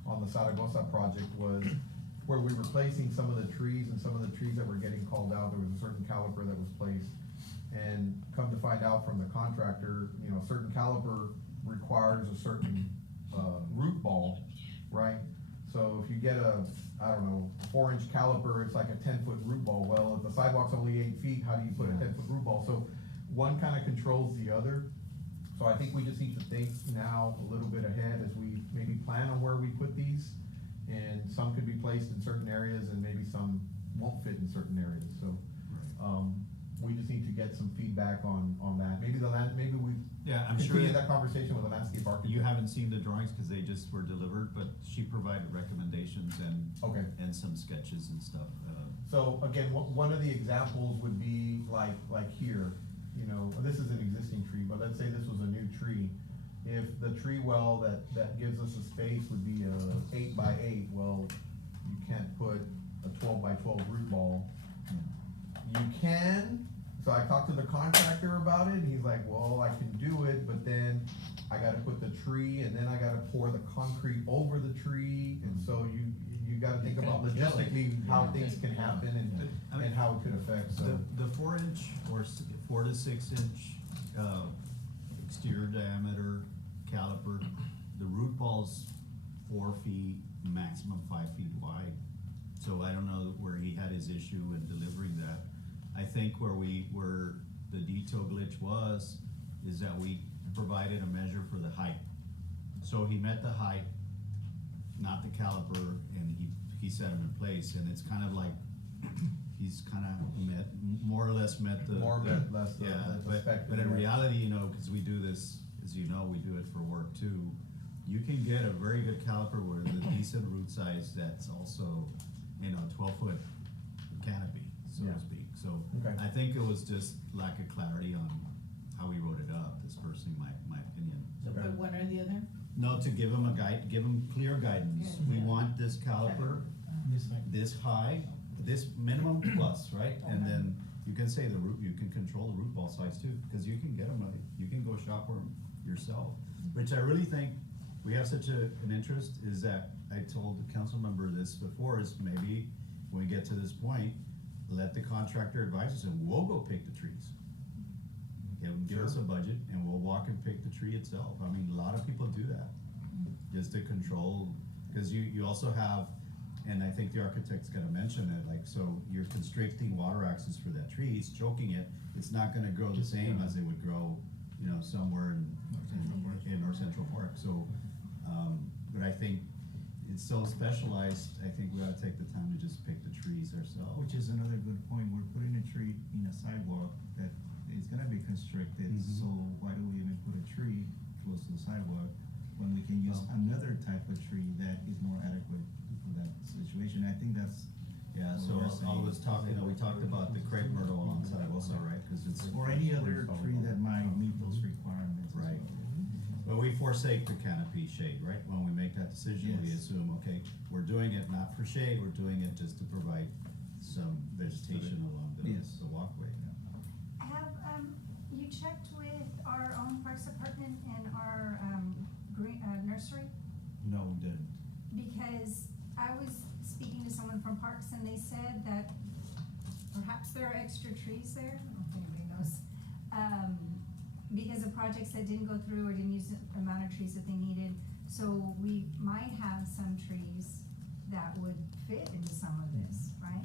on the Zaragoza project, was where we were placing some of the trees, and some of the trees that were getting called out, there was a certain caliper that was placed. And come to find out from the contractor, you know, a certain caliper requires a certain, root ball, right? So if you get a, I don't know, 4-inch caliper, it's like a 10-foot root ball. Well, if the sidewalk's only 8 feet, how do you put a 10-foot root ball? So one kind of controls the other. So I think we just need to think now a little bit ahead as we maybe plan on where we put these. And some could be placed in certain areas and maybe some won't fit in certain areas, so, we just need to get some feedback on that. Maybe we Yeah, I'm sure continue that that conversation with the landscape architect. you haven't seen the drawings, cause they just were delivered, but she provided recommendations Okay. and some sketches and stuff. So again, one of the examples would be like here, you know, this is an existing tree, but let's say this was a new tree. If the tree well that gives us a space would be a 8x8, well, you can't put a 12x12 root ball. You can, so I talked to the contractor about it, and he's like, well, I can do it, but then I gotta put the tree, and then I gotta pour the concrete over the tree, and so you gotta think about logistically how things can happen and how it could affect, so. The 4-inch or 4 to 6 inch, exterior diameter caliper, the root ball's 4 feet, maximum 5 feet wide. So I don't know where he had his issue in delivering that. I think where the detail glitch was, is that we provided a measure for the height. So he met the height, not the caliper, and he set them in place, and it's kind of like, he's kind of more or less met the. More met less the Yeah, spec. but in reality, you know, cause we do this, as you know, we do it for work too. You can get a very good caliper with a decent root size that's also, 12-foot canopy, so Yeah. to speak. So Okay. I think it was just lack of clarity on how we wrote it up, this personally, my opinion. So Okay. put one or the other? No, to give them a guide, give them clear guidance. We Yeah. want this caliper, this high, this minimum plus, right? And then you can say the root, you can control the root ball size too, cause you can get them, you can go shop for them yourself. Which I really think we have such an interest, is that I told the council member this before, is maybe when we get to this point, let the contractor advise us and we'll go pick the trees. Okay, give us a budget and we'll walk and pick the tree itself. I mean, a lot of people do that, just to control, cause you also have, and I think the architect's gotta mention it, like, so you're constricting water access for that tree, it's choking it, it's not gonna grow the same as it would grow, you know, somewhere in North Central Park, so, but I think it's so specialized, I think we ought to take the time to just pick the trees ourselves. Which is another good point, we're putting a tree in a sidewalk that is gonna be constricted, so why do we even put a tree close to the sidewalk when we can use another type of tree that is more adequate for that situation? I think that's. Yeah, so all of us talking, we talked about the crepe myrtle alongside also, right, cause it's. Or any other tree that might meet those requirements. as Right. well. But we forsake the canopy shade, right? When we make that decision, we Yes. assume, okay, we're doing it not for shade, we're doing it just to provide some vegetation along the Yes. walkway. Have, you checked with our own Parks Department and our, green, nursery? No, we didn't. Because I was speaking to someone from Parks and they said that perhaps there are extra trees there, I don't know if anybody knows. Because of projects that didn't go through or didn't use the amount of trees that they needed. So we might have some trees that would fit into some of this, right?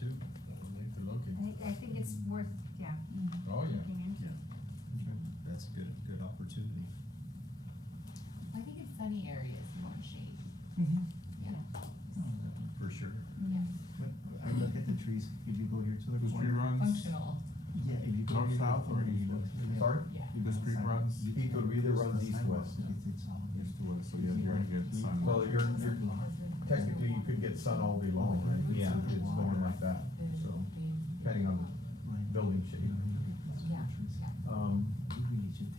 Too, we need to look at. I think it's worth, yeah, Oh, yeah. looking into. Yeah. That's a good opportunity. I think in sunny areas you want shade, yeah, For sure. yeah, But I look at the trees, if you go here to the The street corner. runs, functional, Yeah, if you go North, here to the south, or corner, you east, look west? to the. Sorry? yeah. the street runs East would be the runs It's east west. It's all. east to west, so yeah, you're gonna get sun. Well, you're technically, you could get sun all day long, right? Yeah. It's going like that, so, depending on the building shape.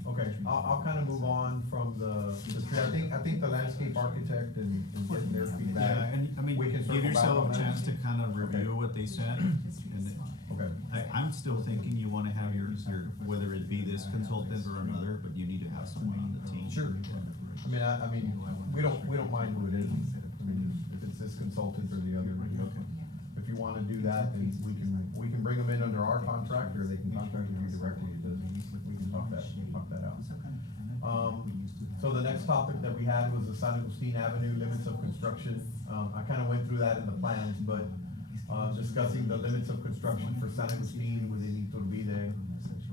Okay, I'll kind of move on from the tree. I think the landscape architect and getting their Yeah, feedback. and I mean, We can give circle back yourself on a that. chance to kind of review what they said. And Okay, I'm still thinking you wanna have your, whether it be this consultant or another, but you need to have someone on the team. sure. I mean, we don't mind who it is. I mean, if it's this consultant or the other. If you wanna do that, then we can bring them in under our contract, or they can contract with you directly. It doesn't, we can talk that out. So the next topic that we had was the San Agustin Avenue limits of construction. I kinda went through that in the plans, but, discussing the limits of construction for San Agustin within Iturbide.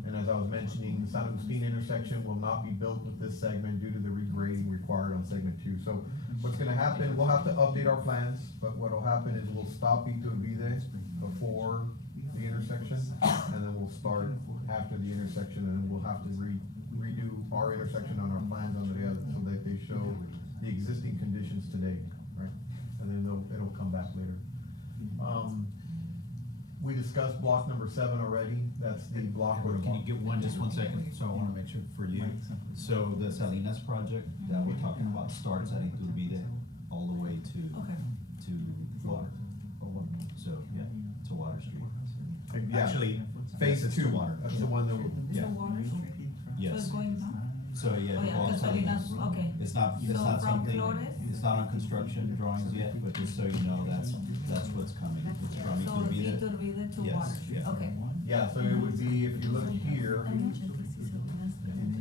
And as I was mentioning, the San Agustin intersection will not be built with this segment due to the regrading required on segment 2. So what's gonna happen, we'll have to update our plans, but what'll happen is we'll stop Iturbide before the intersection, and then we'll start after the intersection, and then we'll have to redo our intersection on our plans on the other, so that they show the existing conditions today, right? And then it'll come back later. We discussed block number 7 already, that's the block where the. Can you give just one second, so I wanna make sure for you. So the Salinas project that we're talking about starts at Iturbide all the way to Florida. So, yeah, to Water Street. Yeah. Actually, Phase it's 2, to Water. that's the one that we're. Yeah. Water Street? So Yes. it's going down? So, yeah. Oh, yeah, all because Salinas. Salinas, okay. It's not So from something, Flores? it's not on construction drawings yet, but just so you know, that's what's coming. It's from So Iturbide. Iturbide to Yes, Water Street, yeah. okay. Yeah, so it would be, if you look here,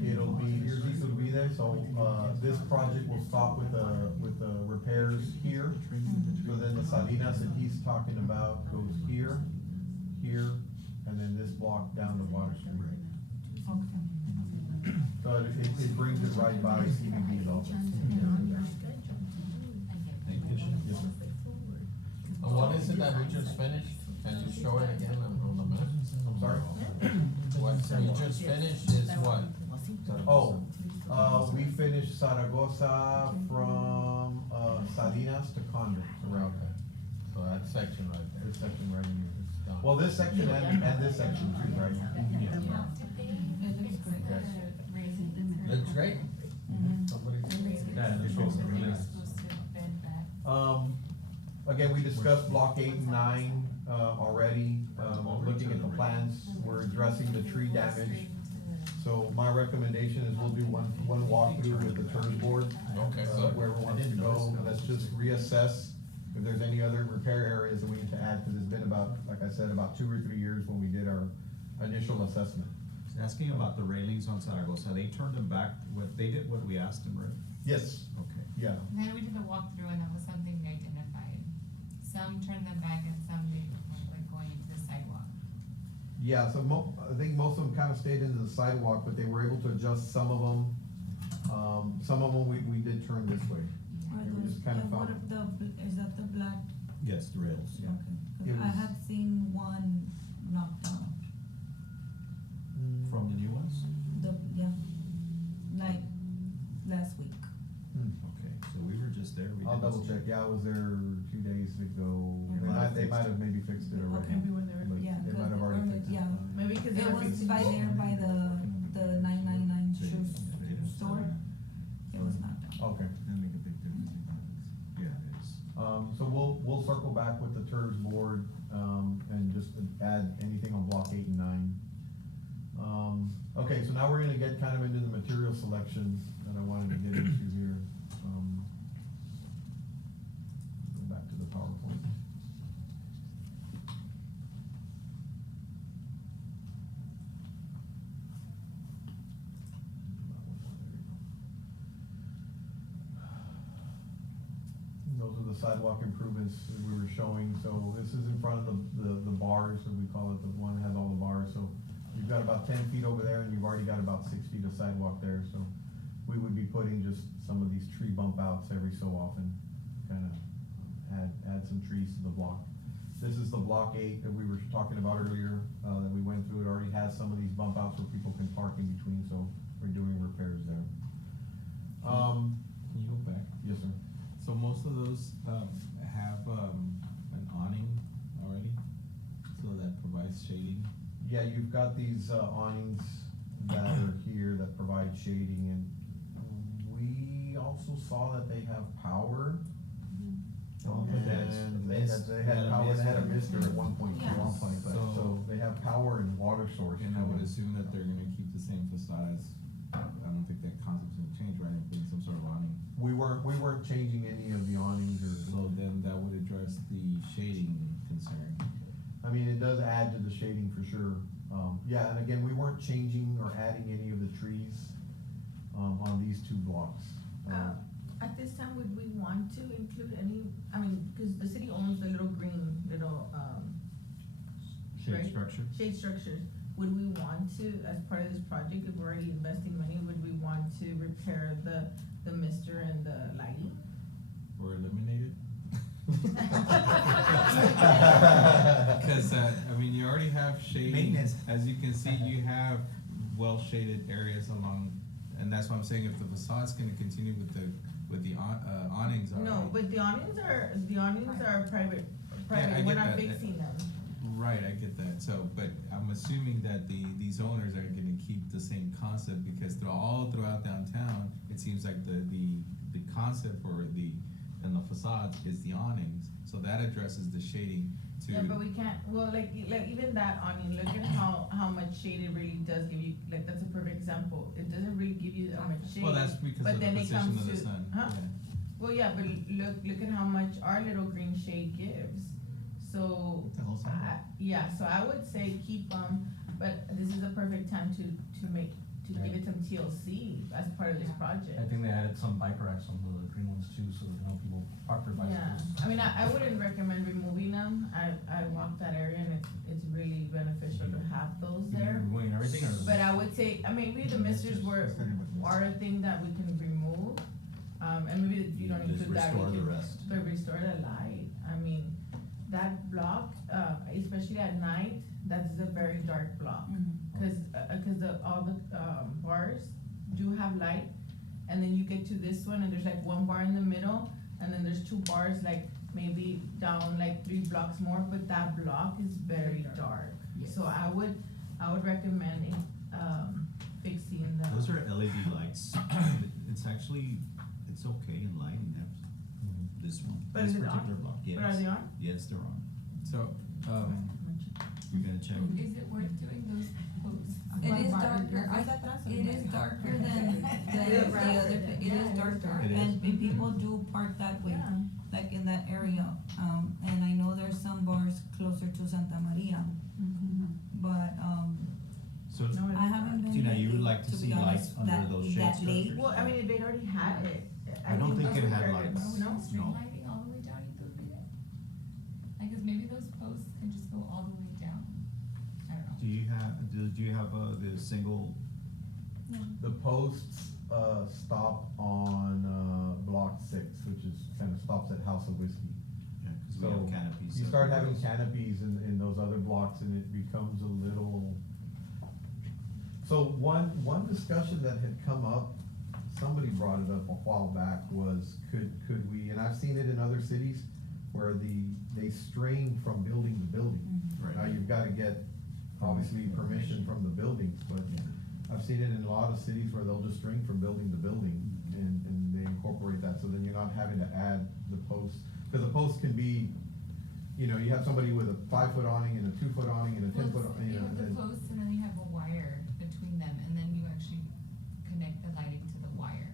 it'll be, here's Iturbide, so, this project will stop with the repairs here. So then the Salinas that he's talking about goes here, and then this block down to Water Street. Okay. So it brings it right by CBB's office. Thank you. Yes, sir. And what is it that we just finished? Can you show it again on the map? I'm sorry? What we just finished is what? We finished Zaragoza from, Salinas to Condor, around Okay. So that section right there. this section right here. It's done. Well, this section and this section too, right? Did they fix the raising? Looks great. Somebody. Yeah, They're it's supposed also really nice. to bend back. Again, we discussed block 8 and 9, already, looking at the plans, we're addressing the tree damage. So my recommendation is we'll do one walkthrough with the Tirz board. Okay, good. Wherever wants to go, let's just reassess if there's any other repair areas that we need to add, cause it's been about, like I said, about 2 or 3 years when we did our initial assessment. Asking about the railings on Zaragoza, they turned them back, they did what we asked them, right? Yes, Okay. yeah. And then we did the walkthrough and that was something we identified. Some turned them back and some they went like going into the sidewalk. Yeah, so I think most of them kind of stayed into the sidewalk, but they were able to adjust some of them. Some of them we did turn this way. Are They were those, just kind of and what found- of is that the black? Yes, the rails, yeah. Okay, It 'cause I was- had seen one knocked down, From the new ones? yeah, like last week. Okay, so we were just there, we I'll didn't double see check, it. yeah, I was there 2 days ago. Okay. They might have maybe fixed it already. Okay, we were there. But Yeah, they 'cause might have the already permit, fixed it. yeah. Maybe because they It were was fixing. by there by the 999 shoe store, it was knocked down. Okay. That make a big difference. Yeah, it is. So we'll circle back with the Tirz board, and just add anything on block 8 and 9. Okay, so now we're gonna get kind of into the material selection that I wanted to get into here. Go back to the PowerPoint. Those are the sidewalk improvements that we were showing, so this is in front of the bars, as we call it, the one that has all the bars, so you've got about 10 feet over there, and you've already got about 6 feet of sidewalk there, so we would be putting just some of these tree bump outs every so often, kinda add some trees to the block. This is the block 8 that we were talking about earlier, that we went through, it already has some of these bump outs where people can park in between, so we're doing repairs there. Can you go back? Yes, sir. So most of those, have, an awning already, so that provides shading? Yeah, you've got these awnings that are here that provide shading, and we also saw that they have power. Oh, And they had power, they had a mister at one point, Yes. so they have power and water source. And I would assume that they're gonna keep the same facades. I don't think that concept's gonna change, right, including some sort of awning. We weren't changing any of the awnings So then that would address the shading concern. I mean, it does add to the shading for sure. Yeah, and again, we weren't changing or adding any of the trees, on these 2 blocks. At this time, would we want to include any, I mean, cause the city owns the little green, Shade right? structure? shade structures. Would we want to, as part of this project, if we're already investing money, would we want to repair the mister and the lighting? Or eliminated? Cause, I mean, you already have shading. Maintenance. As you can see, you have well shaded areas along, and that's why I'm saying if the facade's gonna continue with the awnings already. No, but the awnings are private, I we're get not that. fixing them. Right, I get that, so, but I'm assuming that these owners are gonna keep the same concept, because all throughout downtown, it seems like the concept for and the facades is the awnings, so that addresses the shading to. Yeah, but we can't, well, like even that awning, look at how much shade it really does give you, like, that's a perfect example. It doesn't really give you that much shade. Well, that's because but of the then it position comes of the to- sun, huh? yeah. Well, yeah, but look at how much our little green shade gives. So, The whole sidewalk. yeah, so I would say keep them, but this is a perfect time to give it some TLC as part of this Yeah. project. I think they added some bike racks on the green ones too, so that, people park their Yeah, bicycles. I mean, I wouldn't recommend removing them. I walked that area and it's really beneficial to have those You mean there. removing everything, or? But I would say, I mean, maybe the misters are a thing that we can remove, and maybe you don't Just include that. restore we the can- rest. But restore the light, I mean, that block, especially at night, that's a very dark block. Cause all the, bars do have light, and then you get to this one, and there's like one bar in the middle, and then there's 2 bars, like, maybe down like 3 blocks more, but that block is very dark. Yes. So I would recommend, fixing the. Those are LED lights. It's actually, it's okay in lighting them, this one, But this is it on? particular block, yes. But are they on? Yes, they're on. So, You're gonna check. Is it worth doing those posts? It is darker, it is darker than the other, it is darker, It is. and people do park that way, Yeah. like in that area. And I know there's some bars closer to Santa Maria, but, So, No, it I is haven't been. Tina, you would lately, like to be see honest, lights under that- those shade that late. structures? Well, I mean, if they'd already had it. I don't think it that's had what they're lights. gonna- No string No. lighting all the way down Iturbide? Like, cause maybe those posts can just go all the way down. I don't know. do you have, the single, The posts, stop on, block 6, which is, kinda stops at House of Whiskey. yeah, cause we So, have canopies. you up start there. having canopies in those other blocks and it becomes a little. So one discussion that had come up, somebody brought it up a while back, was could we, and I've seen it in other cities, where they string from building to building. Right. Now, you've gotta get, obviously, permission from the buildings, but I've seen it in a lot of cities where they'll just string from building to building, and they incorporate that, so then you're not having to add the posts. Cause the posts can be, you know, you have somebody with a 5-foot awning and a 2-foot awning and a 10-foot, Well, you you know, have the and posts and then you have a wire between them, and then you actually connect the lighting to the wire.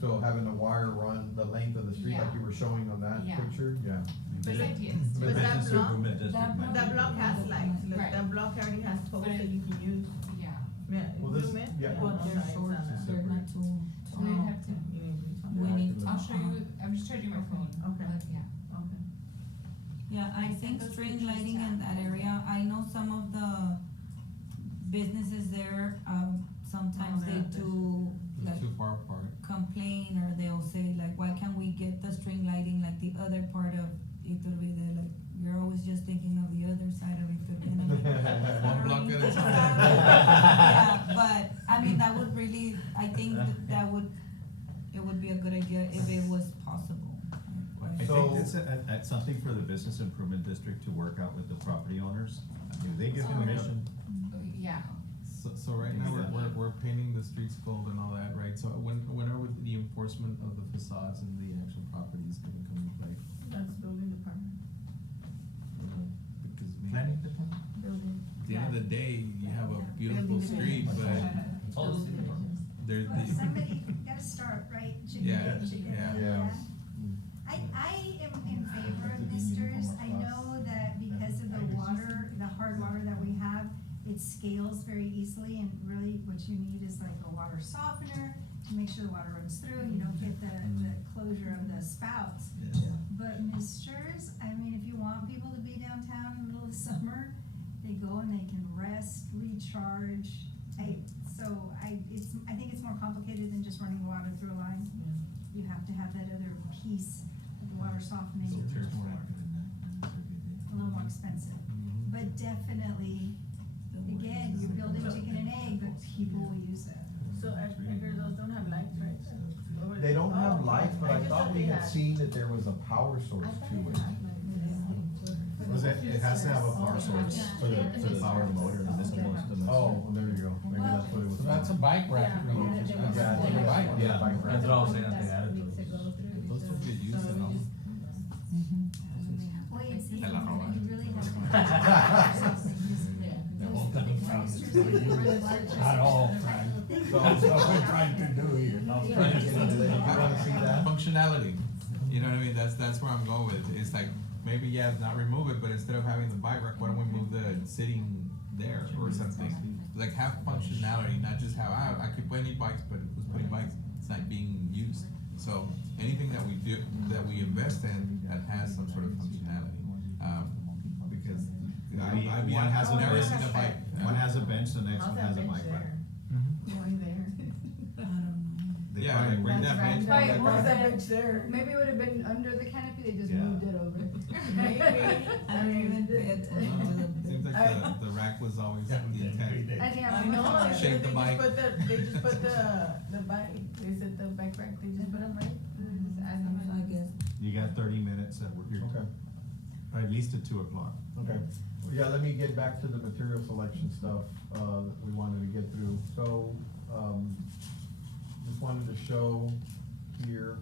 so having the wire run the length of the street like Yeah. you were showing on that Yeah. picture, yeah. There's ideas. But But that Business block, improvement district that might that be- block has lights, like, Right. that block already has posts But that it- you can use. Yeah, Yeah, Well, this- zoom in. yeah. But they're okay, short, it's, they're not too. so we'd have to, You need to be We something. need, I'll show you, I'm just charging my phone. Okay. Yeah. Okay. Yeah, I I sent think those string pictures lighting to in that area, I know some of the businesses there, sometimes Oh, they yeah, do, It's like, too far apart. complain, or they'll say like, why can't we get the string lighting like the other part of Iturbide, like, you're always just thinking of the other side of Iturbide. And I'm like, One block sorry, at a sorry. time. Yeah, but, I mean, that would really, I think that would, it would be a good idea if it was possible. I So- think it's something for the business improvement district to work out with the property owners. If they give So- permission, Yeah, So right now, we're painting the streets gold and all that, right? So whenever the enforcement of the facades and the actual property is gonna come into play? That's building department. Because maybe Planning department? Building. at the end of the day, you have a Yeah. beautiful Building street, but It's all the city department. there's Well, the, somebody gotta start, right? Chicken Yeah, and chicken, yeah. Yeah. I am in favor of misters. I know that because of the water, the hard water that we have, it scales very easily, and really what you need is like a water softener to make sure the water runs through, and you don't get the closure of the spouts. But misters, I mean, if you want people to be downtown in the middle of summer, they go and they can rest, recharge. I think it's more complicated than just running water through a line. You have to have that other piece of the water softening. So Tirz No. A little more expensive, but definitely, again, you're building chicken and egg, but people will use it. So Edgar, those don't have lights, right? Or- They don't oh, have okay. lights, but I just thought we they had seen that there was a power source I thought to they it. had lights. was it has to have a power source Yeah. for the power of the motor, and this is most of them. Oh, well, there you go, maybe that's what it was. So that's a bike rack. Yeah. really. Yeah. That's Yeah, a yeah. bike. Yeah, bike rack. That's what I was saying, that they added those. Those don't get used at all. Well, it's, you I love how really have to. That won't come from At all, That's what we're trying to do here. I was trying to get into that, you wanna see that? Functionality, you know what I mean, that's where I'm going with, it's like, maybe, yeah, not remove it, but instead of having the bike rack, why don't we move the sitting there or something? Like, have functionality, not just have, I could put any bikes, but who's putting bikes, it's not being used. So, anything that we do, that we invest in, that has some sort of functionality, because One has a I've never bench, seen a bike. one has a bench, the next How's one that has a bench bike rack. there? Why there? I don't know. They Yeah, probably like bring bring that bench. Right, back. what's that bench there? Maybe it would have been under the canopy, they just Yeah. moved it over. Maybe. I don't even pay attention to the. Seems like the rack was always the intent. I think I know, I'm. Shake the bike. They just put the bike, they said the bike rack, they just put them right. I guess. You got 30 minutes that you're, Okay. or at least at 2 o'clock. Okay, well, yeah, let me get back to the material selection stuff, that we wanted to get through. So, just wanted to show here.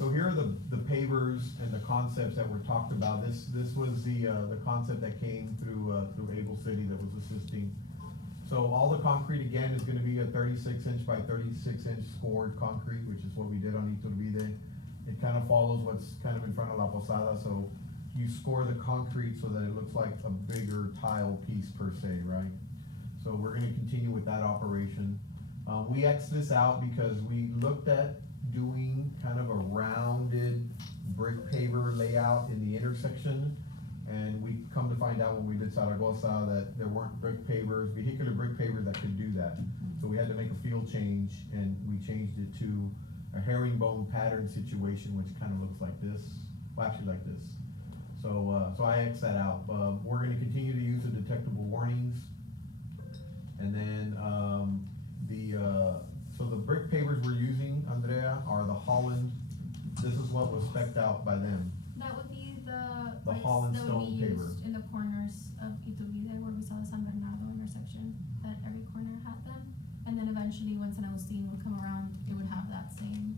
So here are the pavers and the concepts that were talked about. This was the concept that came through Able City that was assisting. So all the concrete again is gonna be a 36-inch by 36-inch scored concrete, which is what we did on Iturbide. It kind of follows what's kind of in front of La Posada, so you score the concrete so that it looks like a bigger tile piece per se, right? So we're gonna continue with that operation. We X'd this out because we looked at doing kind of a rounded brick paver layout in the intersection. And we come to find out when we did Zaragoza that there weren't brick pavers, vehicular brick pavers that could do that. So we had to make a field change and we changed it to a herringbone pattern situation, which kind of looks like this, well actually like this. So I X that out. We're gonna continue to use the detectable warnings. And then, so the brick pavers we're using, Andrea, are the Holland. This is what was spec'd out by them. That would be the The bricks Holland that would be stone paver. used in the corners of Iturbide where we saw the San Bernardo intersection, that every corner had them. And then eventually when San Agustin would come around, it would have that same,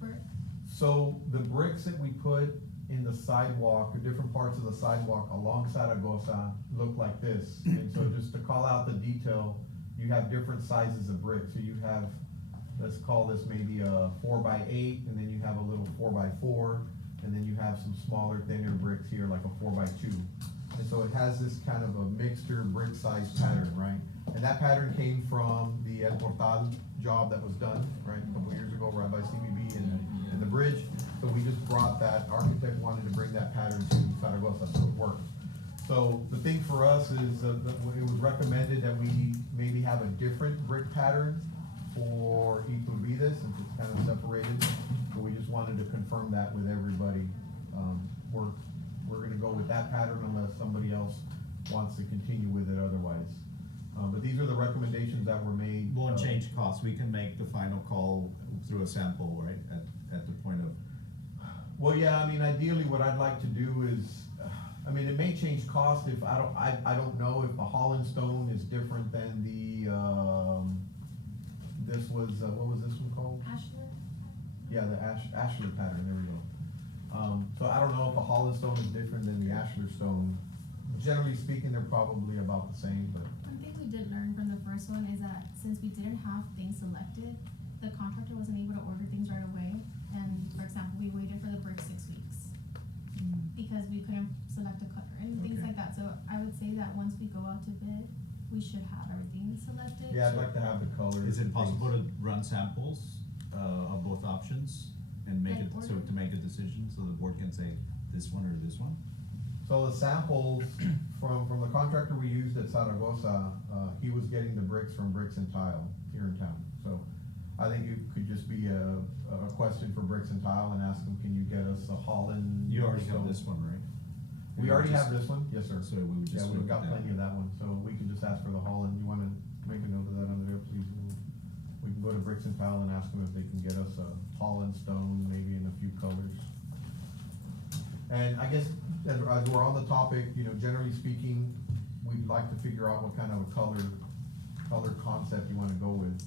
brick. So the bricks that we put in the sidewalk, or different parts of the sidewalk along Zaragoza look like this. And so just to call out the detail, you have different sizes of bricks. So you have, let's call this maybe a 4x8, and then you have a little 4x4, and then you have some smaller, thinner bricks here, like a 4x2. And so it has this kind of a mixture brick size pattern, right? And that pattern came from the El Portal job that was done, right, a couple years ago, right by CBB and the bridge. So we just brought that, architect wanted to bring that pattern to Zaragoza, so it worked. So the thing for us is, that it was recommended that we maybe have a different brick pattern for Iturbide, since it's kind of separated. So we just wanted to confirm that with everybody. We're gonna go with that pattern unless somebody else wants to continue with it otherwise. But these are the recommendations that were made. Won't change costs, we can make the final call through a sample, right, at the point of. Well, yeah, I mean, ideally, what I'd like to do is, I mean, it may change cost if, I don't know if the Holland stone is different than the, this was, what was this one called? Ashler? Yeah, the Ashler pattern, there we go. So I don't know if the Holland stone is different than the Ashler stone. Generally speaking, they're probably about the same, but. One thing we did learn from the first one is that since we didn't have things selected, the contractor wasn't able to order things right away. And for example, we waited for the brick 6 weeks because we couldn't select a color and things Okay. like that. So I would say that once we go out to bid, we should have everything selected. Yeah, I'd like to have the color. Is it possible to run samples, of both options and make Like it, so order? to make a decision, so the board can say this one or this one? So the samples from the contractor we used at Zaragoza, he was getting the bricks from Bricks and Tile here in town. So I think it could just be a question for Bricks and Tile and ask them, can you get us a Holland? You already have stone? this one, right? We already have this one, yes, sir. So we would just Yeah, look we've got at that. plenty of that one, so we can just ask for the Holland. You wanna make a note of that under there, please? We can go to Bricks and Tile and ask them if they can get us a Holland stone, maybe in a few colors. And I guess, as we're on the topic, you know, generally speaking, we'd like to figure out what kind of a color concept you wanna go with.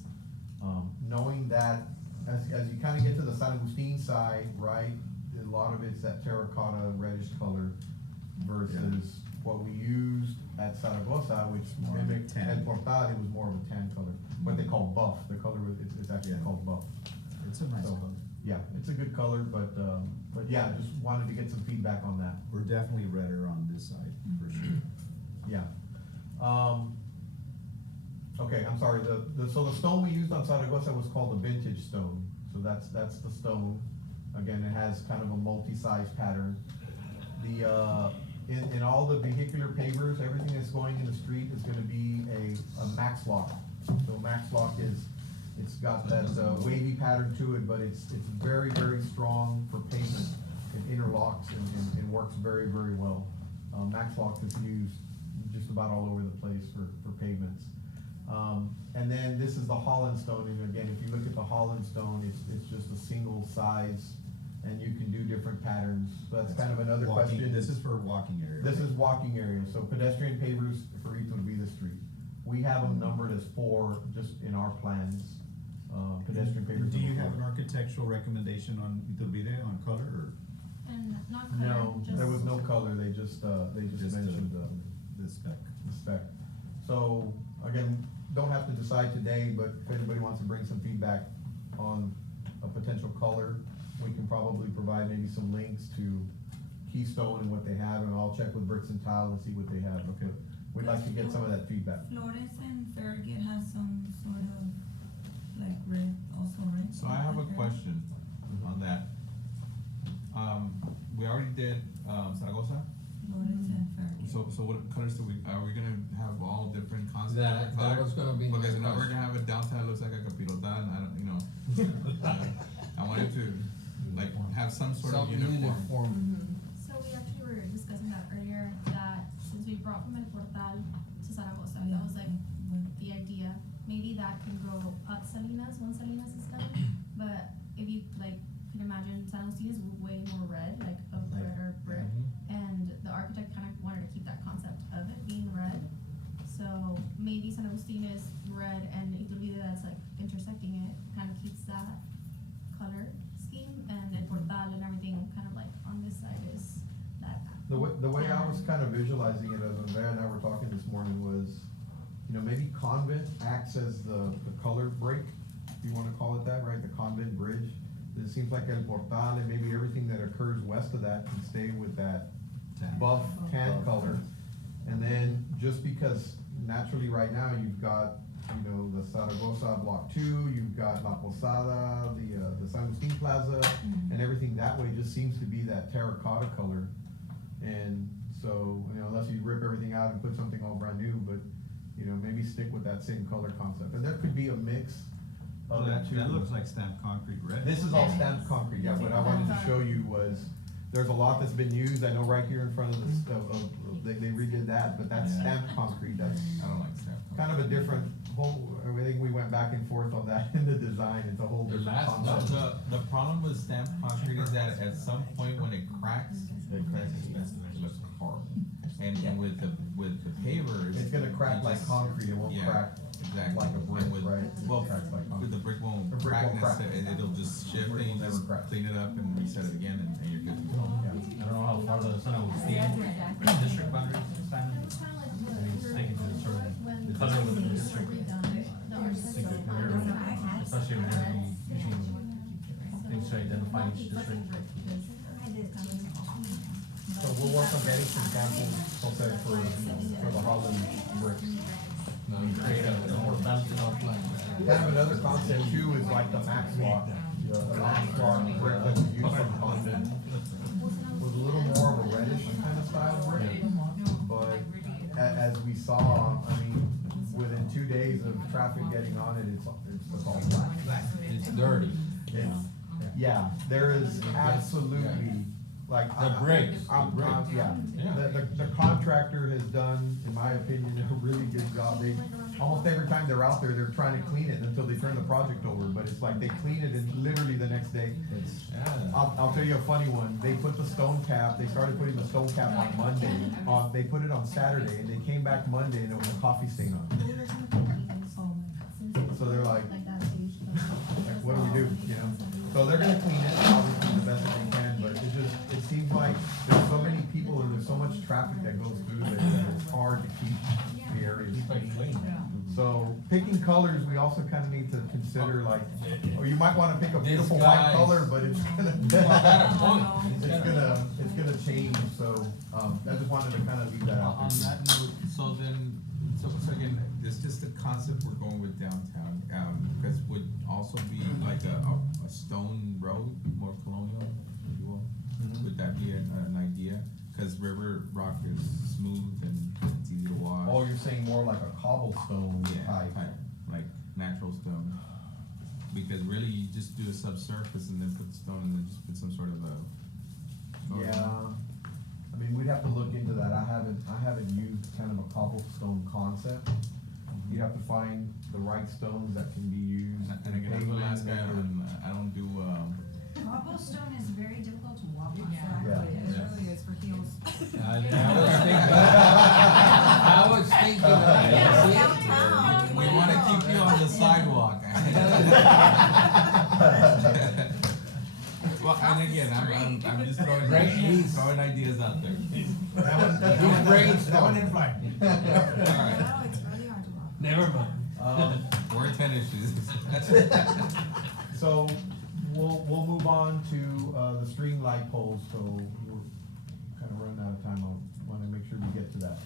Knowing that, as you kinda get to the San Agustin side, right, a lot of it's that terracotta reddish color versus what we used at Zaragoza, which More of a mimicked tan. El Portal, it was more of a tan color. What they call buff, the color was, it's actually Yeah. called buff. It's a nice So, color. Yeah, it's a good color, but yeah, just wanted to get some feedback on that. We're definitely redder on this side, for sure. Yeah. Okay, I'm sorry, so the stone we used on Zaragoza was called the vintage stone. So that's the stone. Again, it has kind of a multi-size pattern. In all the vehicular pavers, everything that's going in the street is gonna be a max lock. So max lock it's got that wavy pattern to it, but it's very, very strong for pavement. It interlocks and works very, very well. Max lock is used just about all over the place for pavements. And then this is the Holland stone, and again, if you look at the Holland stone, it's just a single size, and you can do different patterns. So that's kind of another Walking- question. This is for walking area. This right? is walking area, so pedestrian pavers for Iturbide Street. We have them numbered as 4 just in our plans. pedestrian pavers. Do you number have an four. architectural recommendation on Iturbide, on color, or And not color, No, just. there was no color, they just mentioned, the spec? the spec. So, again, don't have to decide today, but if anybody wants to bring some feedback on a potential color, we can probably provide maybe some links to Keystone and what they have, and I'll check with Bricks and Tile and see what they have. Okay. We'd like to get some of that feedback. Flores and Farragut has some sort of like red also, right? So I have a Okay. question on that. We already did, Zaragoza, Flores and Farragut. so what colors are we gonna have all different concepts? That of color? was gonna be my Because now we're question. gonna have a downtown that looks like a capirotada, and I don't, I wanted to, like, have some sort of Something uniform. So we actually were discussing that earlier, that since we brought from El Portal to Zaragoza, that was like the idea. Maybe that can go up Salinas, once Salinas is done, but if you like, can imagine San Agustin is way more red, like a redder brick. And the architect kind of wanted to keep that concept of it being red. So maybe San Agustin is red and Iturbide that's like intersecting it, kind of keeps that color scheme, and El Portal and everything kind of like on this side is that. The way I was kind of visualizing it, as Andrea and I were talking this morning, was, maybe Convent acts as the color break, if you wanna call it that, right, the Convent bridge. It seems like El Portal, and maybe everything that occurs west of that can stay with that buff tan color. And then, just because naturally right now you've got, the Zaragoza Block 2, you've got La Posada, the San Agustin Plaza, and everything that way just seems to be that terracotta color. And so, unless you rip everything out and put something all brand new, but, maybe stick with that same color concept. And there could be a mix Oh, of the that, two. that looks like stamped concrete red. This is all stamped concrete, yeah, what I wanted to show you was, there's a lot that's been used, I know right here in front of this, they redid that, but that's stamped concrete, that's I don't like staff. kind of a different whole, I think we went back and forth on that in the design, it's a whole different concept. The problem with stamped concrete is that at some point when it cracks, it looks horrible. And with the pavers. It's gonna crack like concrete, it won't Yeah, crack exactly. like a brick, And with- right? Well, It cracks like with the concrete. brick won't The brick crack, won't crack. necessarily, and it'll just shift, Brick and you will never just crack. clean it up and reset it again, and you're good to go. Yeah. I don't know how far the San Agustin district boundaries span. It was kind of like I mean, it's taken to the sort of when the color within the was district. redone, the architect Think was that they're- especially when they're using things to identify each district. So we'll work on getting some samples, okay, for the Holland bricks. Create a more balanced outline. Kind of another concept too is like the Max Lock, the Max Lock brick that we use from Condon. Was a little more of a reddish kind of style brick, but as we saw, I mean, within 2 days of traffic getting on it, it's all black. It's dirty. Yeah, there is absolutely, like. The bricks, Yeah, Yeah. the contractor has done, in my opinion, a really good job. They, almost every time they're out there, they're trying to clean it until they turn the project over, but it's like they clean it and literally the next day. I'll tell you a funny one. They put the stone cap, they started putting the stone cap on Monday, they put it on Saturday, and they came back Monday and there was a coffee stain on it. So they're like, what do we do, So they're gonna clean it, obviously, the best that they can, but it seems like there's so many people and there's so much traffic that goes through there that it's hard to keep the areas clean. So picking colors, we also kinda need to consider like, or you might wanna pick a beautiful white color, but it's gonna, it's gonna change, so, I just wanted to kinda leave that out On there. that note, so again, it's just the concept we're going with downtown, because would also be like a stone road, more colonial, if you will. Would that be an idea? Cause River Rock is smooth and it's easy to wash. Oh, you're saying more like a cobblestone type. Like natural stone. Because really, you just do a subsurface and then put the stone and then just put some sort of a. Yeah, I mean, we'd have to look into that. I haven't used kind of a cobblestone concept. You'd have to find the right stones that can be used. And again, I'm the last guy, I don't do, Cobblestone is very difficult to walk on. Yeah. It really is for heels. I was thinking of Yeah, that. downtown. we wanna keep you on the sidewalk. throwing ideas out there. That one, that He's one, brainstorming. that one didn't fly. Alright, No, it's really hard to walk. Never mind. we're tennis shoes. So, we'll move on to, the string light poles, so we're kind of running out of time, I wanna make sure we get to that.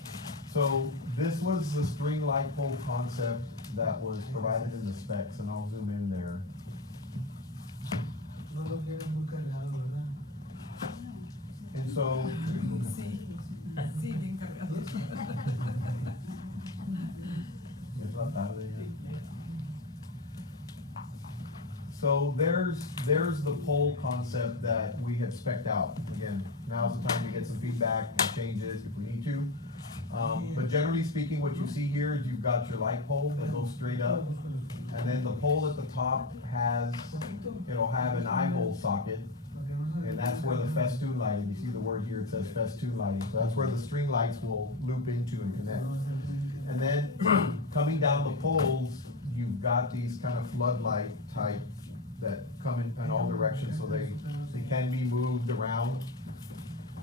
So, this was the string light pole concept that was provided in the specs, and I'll zoom in there. And so, es la tarde ya. So there's the poll concept that we had spec'd out. Again, now's the time to get some feedback and changes if we need to. But generally speaking, what you see here is you've got your light pole that goes straight up. And then the pole at the top it'll have an eye hole socket. And that's where the festoon lighting, you see the word here, it says festoon lighting. So that's where the string lights will loop into and connect. And then coming down the poles, you've got these kind of floodlight type that come in all directions, so they can be moved around.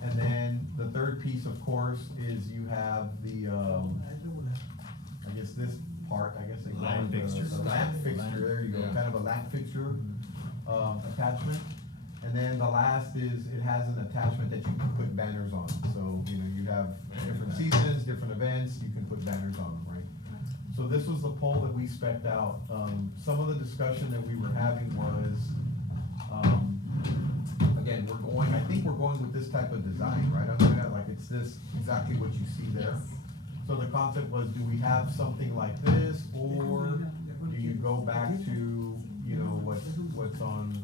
And then the third piece, of course, is you have the, I guess this part, I guess they call Lamp it fixture. the lamp fixture, there you go, Yeah. kind of a lamp fixture, attachment. And then the last is, it has an attachment that you can put banners on, so, you know, you have different seasons, different events, you can put banners on them, right? So this was the poll that we spec'd out. Some of the discussion that we were having was, again, I think we're going with this type of design, right? I'm looking at like, it's this, exactly what you see there. So the concept was, do we have something like this, or do you go back to, you know, what's on,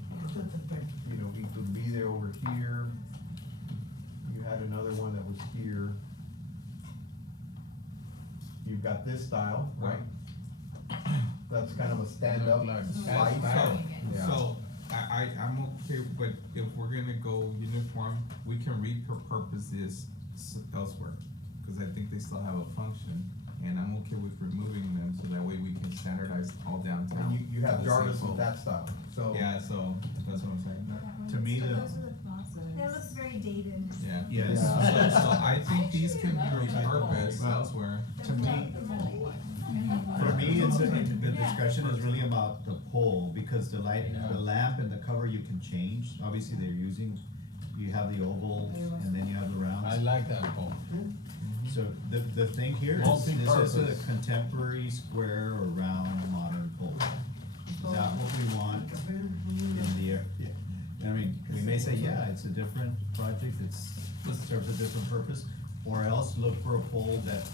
you know, it could be there over here. You had another one that was here. You've got this style, right? That's kind of a stand-up Like light. Yeah. So, I'm okay, but if we're gonna go uniform, we can repurpose this elsewhere. Cause I think they still have a function, and I'm okay with removing them, so that way we can standardize all downtown. And you have The same Jarvis pole. with that style, so. Yeah, so, that's what I'm saying. To me, So the, those are the plazas. That looks very dated. Yeah. yes, So, so I think these can be repurposed Well, elsewhere. to me, for me, the discussion is really about the pole, because the light, the lamp and the cover you can change. Obviously, they're using, you have the oval, and then you have the rounds. I like that pole. So the thing here is, this is Multi-purpose. a contemporary square or round modern pole. Is that what we want in the air? I mean, we may say, yeah, it's a different project, it serves a different purpose, or else look for a pole that's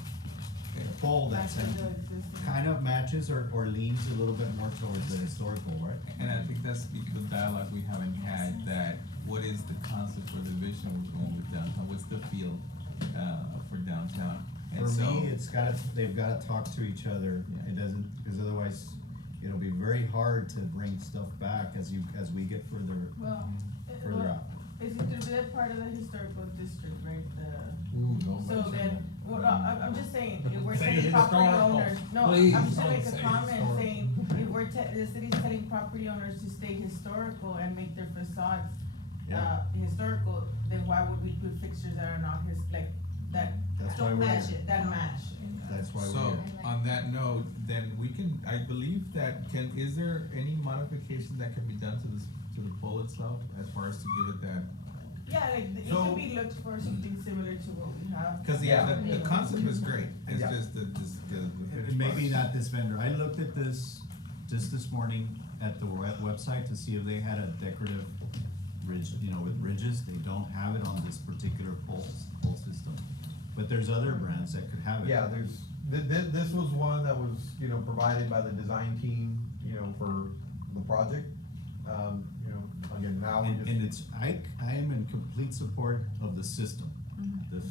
kind of matches or leans a little bit more towards the historical, right? And I think that's the dialogue we haven't had, that what is the concept or the vision we're going with downtown, what's the feel, for downtown? And For so- me, they've gotta talk to each other, it doesn't, because otherwise, it'll be very hard to bring stuff back as we get further out. Is it they're part of the historical district, right, Ooh, don't so mention then, that. well, I'm just saying, if we're Say telling property historical. owners, no, Please I'm just gonna don't make a say comment historical. saying, if we're the city's telling property owners to stay historical and make their facades, Yeah. historical, then why would we put fixtures that are not that That's why don't we're match here. it, that match? That's why we're So, here. on that note, then we can, I believe that is there any modification that can be done to the pole itself, as far as to give it that? Yeah, like, it So- could be looked for something similar to what we have. Cause the concept is great, it's Yeah. just the finished Maybe parts. not this vendor, I looked at this just this morning at the website to see if they had a decorative ridge, with ridges, they don't have it on this particular pole system. But there's other brands that could have it. Yeah, this was one that was, provided by the design team, for the project. Again, now we And just, I am in complete support of the system.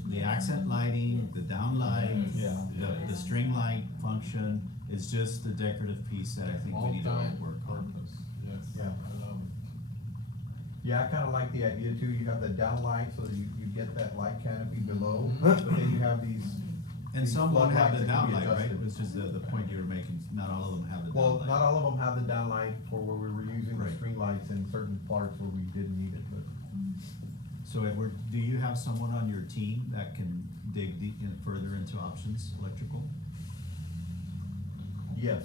The accent lighting, the downlight, Yeah. the string light function is just the decorative piece that I think we need to work on. Multi-purpose, yes. Yeah. I love it. yeah, I kinda like the idea too, you have the down light, so that you get that light canopy below, but then you have these. And these some won't have the floodlights that can be downlight, right? adjusted. Which is the point you were making, not all of them have the Well, downlight. not all of them have the downlight for where we were using the Right. string lights in certain parts where we didn't need it, but. So Edward, do you have someone on your team that can dig further into options electrical? Yes.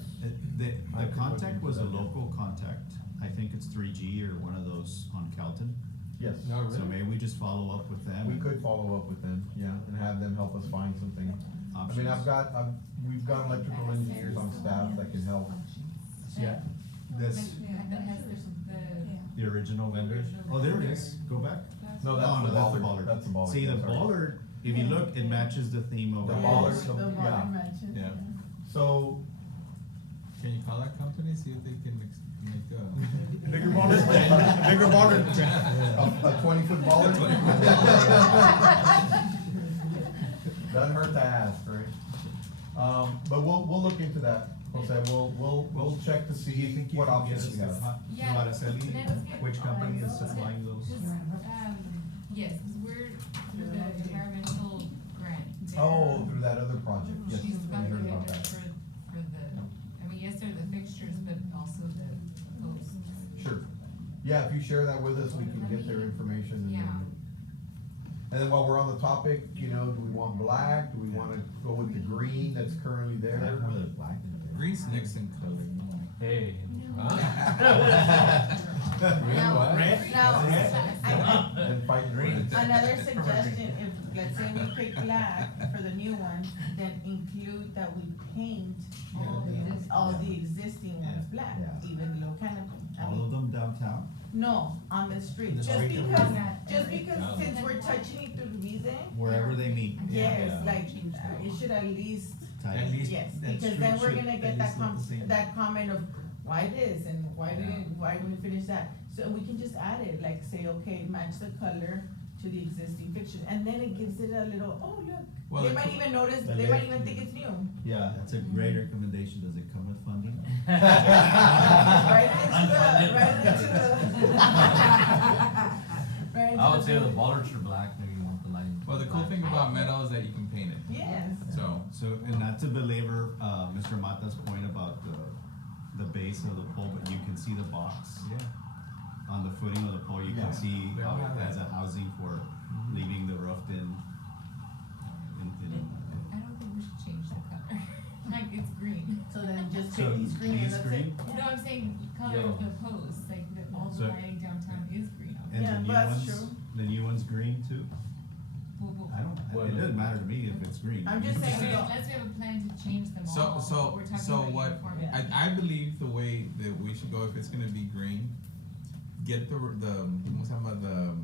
The I can look contact into was a that, yeah. local contact. I think it's 3G or one of those on Calton. Yes. No, So really? maybe we just follow up with them. We could follow up with them, yeah, and have them help us find something. I mean, Options. we've got electrical engineers on staff that can help. Yeah. This, That has the, the original vendors. Oh, there it is. Go back. No, Oh, that's no, the that's the bollard. bollard. That's the bollard. See, the yeah, sorry. bollard, if you look, it matches the theme of The our bollard, poles. The yeah. water matches. Yeah. So, Can you call that company, see if they can make a. Bigger ballers, bigger ballers. a 20-foot bollard? Doesn't hurt to ask, right? But we'll look into that, Jose, we'll check to Do you see think you what can get options us we have. Yeah, Araceli, let's get- which company is supplying those? yes, cause we're through the environmental grant. Oh, through that other project, yes, She's we got heard the about vendors that. for the, I mean, yes, they're the fixtures, but also the posts. Sure. Yeah, if you share that with us, we can get their information and Yeah. and then while we're on the topic, you know, do we want black? Do we wanna go with the green that's currently there? Grease Nixon color. Hey. Now, Red? now, And fight green. another suggestion, if, let's say we pick black for the new ones, then include that we paint all the existing ones black, Yeah. even the low canopy. I All mean, of them downtown? no, on the street, The just street. because since we're touching it through reason, Wherever they meet. yes, like, it should at least, At least yes, that because then street we're should gonna at get that least look the same. that comment of, why this, and why didn't we finish that? So we can just add it, like say, okay, match the color to the existing fixture, and then it gives it a little, oh, Well, look, they the might co- even notice, the they might layer- even think it's new. Yeah, that's a great recommendation. Does it come with funding? Right into the. Right into I would the- say the bollards are black, maybe you want the line. Well, the cool thing about metal is that you can paint it, Yes. so. And not to belabor, Mr. Mata's point about the base of the pole, but you can see the box. Yeah. On the footing of the pole, you Yeah. can see They all have as a that. housing for leaving the roof in. I don't think we should change the color, like it's green. So then just So, pick these green and these that's it. green? No, I'm saying color of the posts, like all the So- lighting downtown is green. And Yeah, the new but that's ones, true. the new one's green too? Well, I don't, it doesn't matter to me if it's green. I'm just saying, Unless we have a plan to change them all. So, We're talking so about what, uniformity. I believe the way that we should go, if it's gonna be green, get what's that about the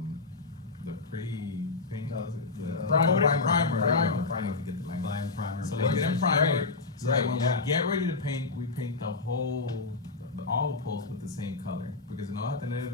pre-paint? No, The primer. Primer. Primer. I forget the language. Lime primer. So paint. let's get them primer, Great. so that when Yeah. we get ready to paint, we paint all the poles with the same color. Because no have to have,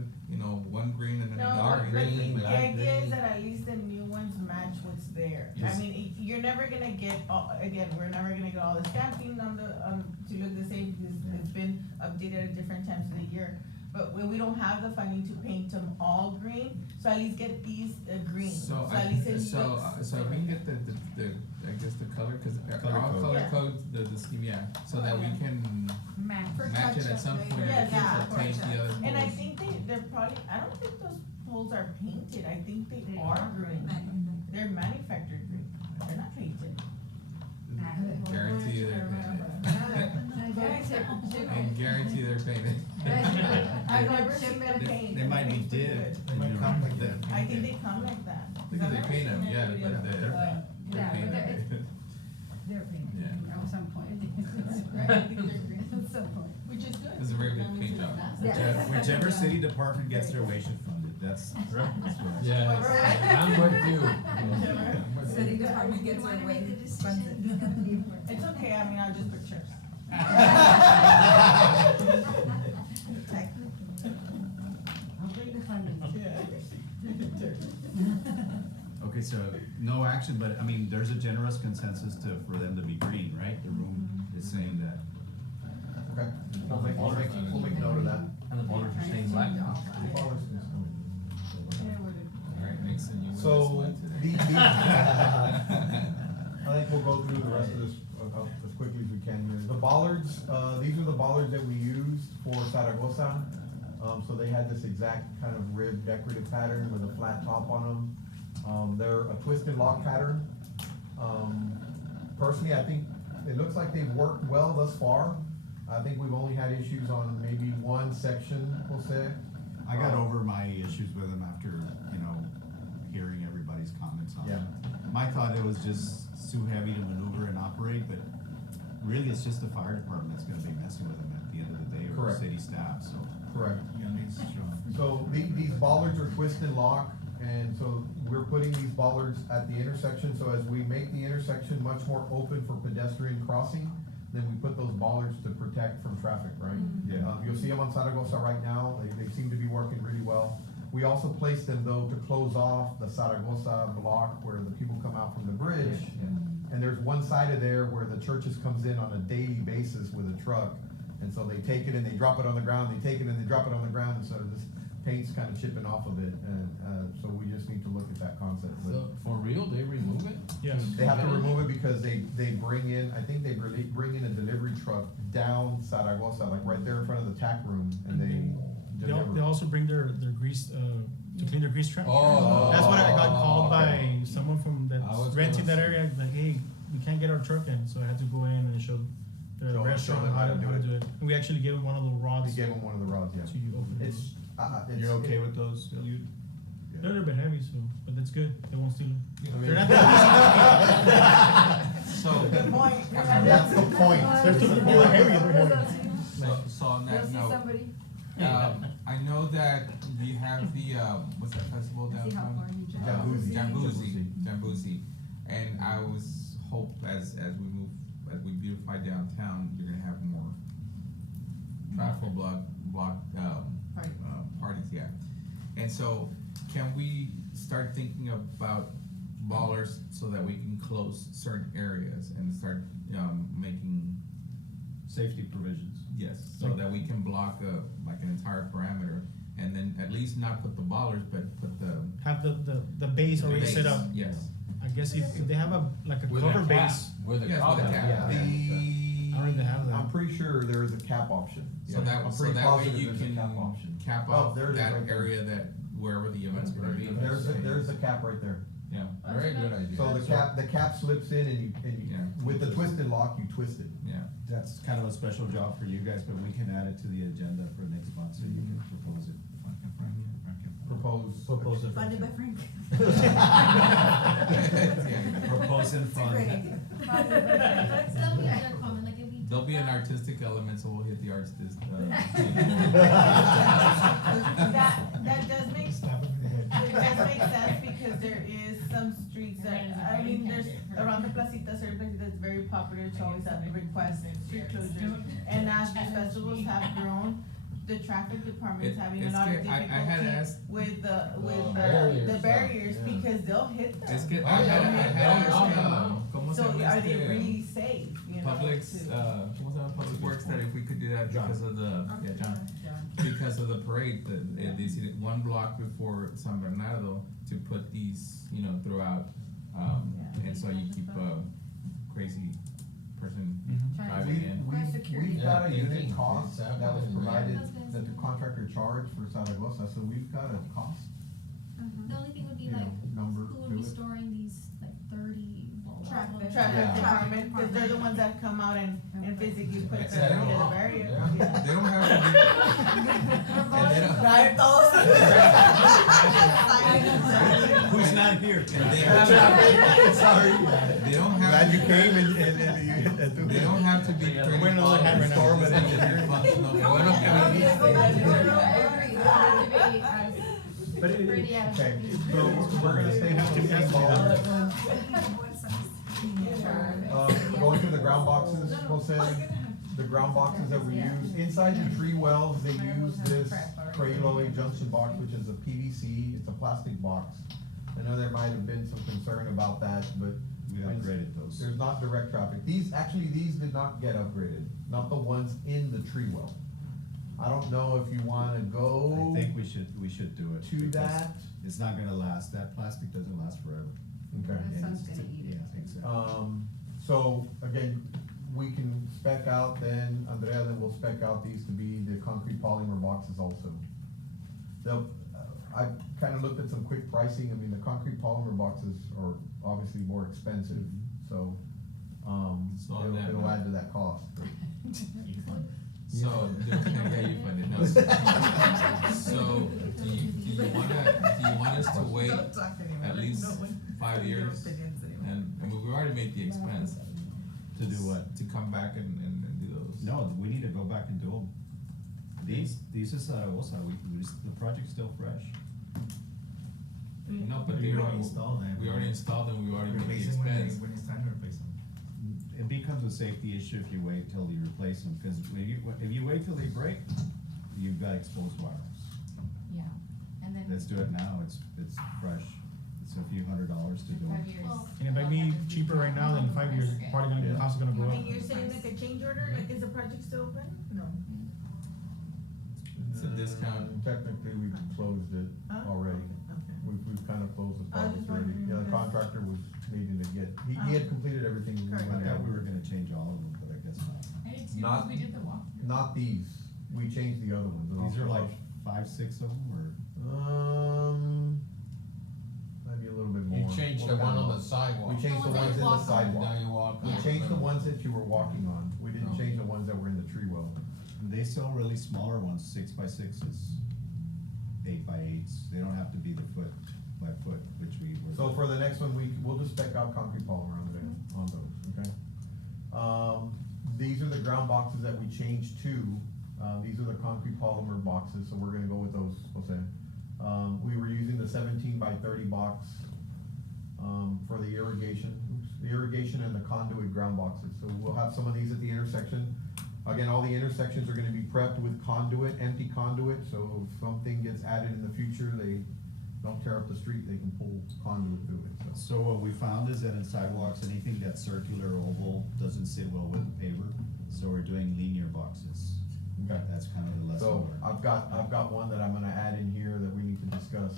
one green and then No, another but green. the idea is that at least the new ones match what's there. Yes. I mean, you're never gonna get, again, we're never gonna get all the stamping on to look the same, because it's been updated at different times of the year. But when we don't have the funding to paint them all green, so at least get these green, So at least it so looks. if we can get the I guess the color, cause Color our code. color Yeah. code, the scheme, yeah, so that we can Match. match it at some point, or the Yeah, kids yeah, will paint the other poles. And I think they're probably, I don't think those poles are painted, I think they are green. They're manufactured green, they're not painted. Guarantee they're painted. I guarantee they're painted. I've never seen them painted. They might be dipped. They might come like that. I think they come like that. Because they paint them, yeah, but Yeah, they're Yeah, painted. they're painted Yeah. at some point. Right, I think they're green. At some point. Which is good. It's a very good paint job. Whichever city department gets their way should fund it. That's right. That's what I say. Yes, I'm with you. City department gets their way, funds it. It's okay, I mean, I'll just put chairs. I'll bring the funding. Okay, so no action, but I mean, there's a generous consensus for them to be green, right? The room is saying that. Okay, we'll make note of that. And the bollards are staying black now. The bollards is coming. Alright, Nixon, you win this So, one today. I think we'll go through the rest of this as quickly as we can here. The bollards, these are the bollards that we used for Zaragoza. So they had this exact kind of rib decorative pattern with a flat top on them. They're a twisted lock pattern. Personally, I think it looks like they've worked well thus far. I think we've only had issues on maybe one section, Jose. I got over my issues with them after, you know, hearing everybody's comments on it. Yeah. My thought it was just too heavy to maneuver and operate, but really it's just the fire department that's gonna be messing with them at the end of the day, or the Correct. city staff, so. Correct. Yeah, it's strong. So these bollards are twist and lock, and so we're putting these bollards at the intersection, so as we make the intersection much more open for pedestrian crossing, then we put those bollards to protect from traffic, right? Yeah. You'll see them on Zaragoza right now, they seem to be working really well. We also placed them though to close off the Zaragoza block where the people come out from the bridge. And there's one side of there where the churches comes in on a daily basis with a truck. And so they take it and they drop it on the ground, they take it and they drop it on the ground, and so this paint's kind of chipping off of it, and, so we just need to look at that concept. But So, for real, they remove it? Yes. they have to remove it because they bring in, I think they really bring in a delivery truck down Zaragoza, like right there in front of the tack room, and they They deliver. also bring their grease, to clean their grease trap. Oh. That's what I got called okay. by someone from I that's was renting gonna that say. area, like, hey, we can't get our truck in, so I had to go in and show the Show restaurant them how to do it. And we actually gave them one of the We rods gave them one of the rods, yeah. to you open it. It's, You're okay with those, Eliud? They're a little bit heavy, so, but that's good, they won't steal them. I mean- They're not that So, Good point. That's the point. They're too heavy, they're heavy. so on that note, somebody. I know that we have the, what's that festival See how downtown? far you jump. Jamboozy. And I was hope as we move, as we beautify downtown, you're gonna have more traffic block, parties, yeah. And so, can we start thinking about ballers so that we can close certain areas and start, making, Safety provisions. yes, so that we can block like an entire parameter, and then at least not put the ballers, but put the. Have the base already base, set up. Yes. I guess if they have like a With a cover cap, base, With a Yes, cap. with a cap. Yeah. I don't even have I'm that. pretty sure there is a cap option. So Yeah, that, I'm so pretty that way positive you there's a can cap option. cap Oh, off there it is that right there. area that, wherever the event's gonna be. There's a cap right there. Yeah, Very good idea. So the cap slips in and you, Yeah. with the twisted lock, you twist it. yeah. That's kind of a special job for you guys, but we can add it to the agenda for next month, so you can propose it. Propose. Funded by Frank. Propose and It's a fund. great idea. That'll be another comment, like if we. There'll be an artistic element, so we'll hit the arts That does make, Slap them in the head. it does make sense because there is some streets that, I mean, there's around the placita, certain places that's very popular to always have request street closures. And as the festivals have grown, the traffic department's having a It's lot of good. I had difficulty asked- with the Barriers, barriers yeah. because they'll hit them. Es que Oh, I yeah, had yeah, asked, yeah. ¿cómo se So llama are they este? really safe, you know? Public's, to- ¿cómo se llama? Public Works, that if we could do that John. because of the, yeah, John. Because of the parade, they see it one block before San Bernardo to put these, throughout, and so you keep a crazy person driving in. We've got a Yeah, unit thinking. cost It's that was happening. provided, Yeah, that's that the contractor charged for Zaragoza, so we've got a cost, The only thing would be you know, like, number who would to be it. storing these like 30 balls? Traffic. Traffic Yeah. department, cause they're the ones that come out and physically put the Set 'em the off. barrier. Yeah. They don't have to be, and they don't, Traer todos. Who's not here? and Sorry. they don't have. Glad you came and They don't have to be pretty. We're in another hand right now. Storm it in. Functional. Bueno, que I me- agree, it have to be But as pretty as. Okay, so we're gonna stay with the same ball. Going to the ground boxes, Jose, the ground boxes that we use, inside the tree wells, they use this Crayloy junction box, which is a PVC, it's a plastic box. I know there might have been some concern about that, but We upgraded those. there's not direct traffic. These did not get upgraded, not the ones in the tree well. I don't know if you wanna go. I think we should do it. To because that? It's not gonna last, that plastic doesn't last forever. Okay. The sun's And it's- gonna eat it. Yeah, exactly. So again, we can spec out then, Andrea, then we'll spec out these to be the concrete polymer boxes also. they'll, I kinda looked at some quick pricing, I mean, the concrete polymer boxes are obviously more expensive, so, So on that it'll note- add to that cost. So, yeah, you funded, no. So, do you want us to wait at least 5 years? And, I mean, we already made the expense. To do what? To come back and do those. No, we need to go back and do them. These is, the project's still fresh. No, but We they already installed them. We already installed them, we already made the Replace them expense. when it's time to replace them. It becomes a safety issue if you wait till you replace them, cause if you wait till they break, you've got exposed wires. Yeah, and then. Let's do it now, it's fresh, it's a few $100s to do In 5 it. years. Well, And it might be cheaper right now than 5 years, probably gonna, the Yeah. house is gonna go I up. mean, you're saying like a change order, like is the project still open? No. It's a discount. Technically, we've closed it Huh? already. Okay. We've kind of closed the I was project just already. wondering Yeah, the if- contractor was needing to get, he had completed everything. we Correct. I went thought ahead. we were gonna change all of them, but I guess not. I did too, Not- 'cause we did the walkthrough. Not these, we changed the other ones. These are like 5, 6 of them, or? Maybe a little bit more. You changed What the one kind on of- the sidewalk. We changed the The ones ones in that the walk on. sidewalk. Now you walk We on. changed the ones that you were walking on, we didn't No. change the ones that were in the tree well. They sell really smaller ones, 6x6s, 8x8s, they don't have to be the foot by foot, which we were. So for the next one, we'll just spec out concrete polymer on those, okay? These are the ground boxes that we changed to, these are the concrete polymer boxes, so we're gonna go with those, Jose. We were using the 17x30 box, for the irrigation and the conduit ground boxes, so we'll have some of these at the intersection. Again, all the intersections are gonna be prepped with conduit, empty conduit, so if something gets added in the future, they don't tear up the street, they can pull conduit through it, so. So what we found is that in sidewalks, anything that's circular or oval doesn't sit well with the paver, so we're doing linear boxes. Okay. That's kind of the lesson So learned. I've got one that I'm gonna add in here that we need to discuss,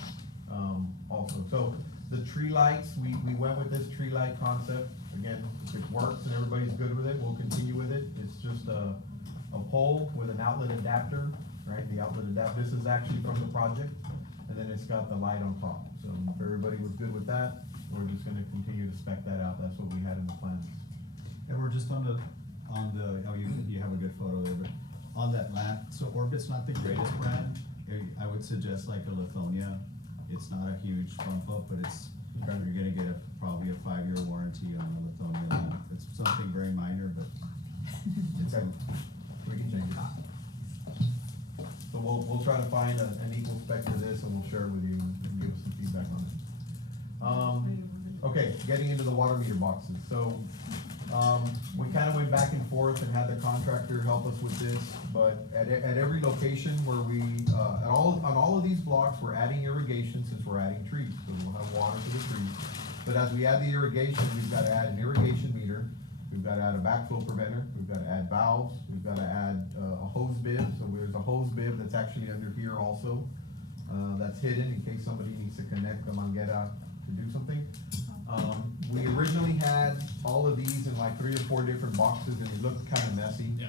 also. So the tree lights, we went with this tree light concept. Again, if it works and everybody's good with it, we'll continue with it. It's just a pole with an outlet adapter, right? The outlet adapter, this is actually from the project, and then it's got the light on top. So if everybody was good with that, we're just gonna continue to spec that out. That's what we had in the plans. And we're just on the, oh, you have a good photo there, but on that lamp, so Orbit's not the greatest brand. I would suggest like a Lithonia. It's not a huge bump up, but it's, you're gonna get probably a 5-year warranty on a Lithonia lamp. It's something very minor, but it's, Okay. We can change it. So we'll try to find an equal spec to this and we'll share it with you and give us some feedback on it. Okay, getting into the water meter boxes. So, we kinda went back and forth and had the contractor help us with this, but at every location where we, on all of these blocks, we're adding irrigation since we're adding trees, so we'll have water for the trees. But as we add the irrigation, we've gotta add an irrigation meter, we've gotta add a backflow preventer, we've gotta add valves, we've gotta add a hose bib, so there's a hose bib that's actually under here also, that's hidden in case somebody needs to connect the manguera to do something. We originally had all of these in like 3 or 4 different boxes and it looked kinda messy. Yeah.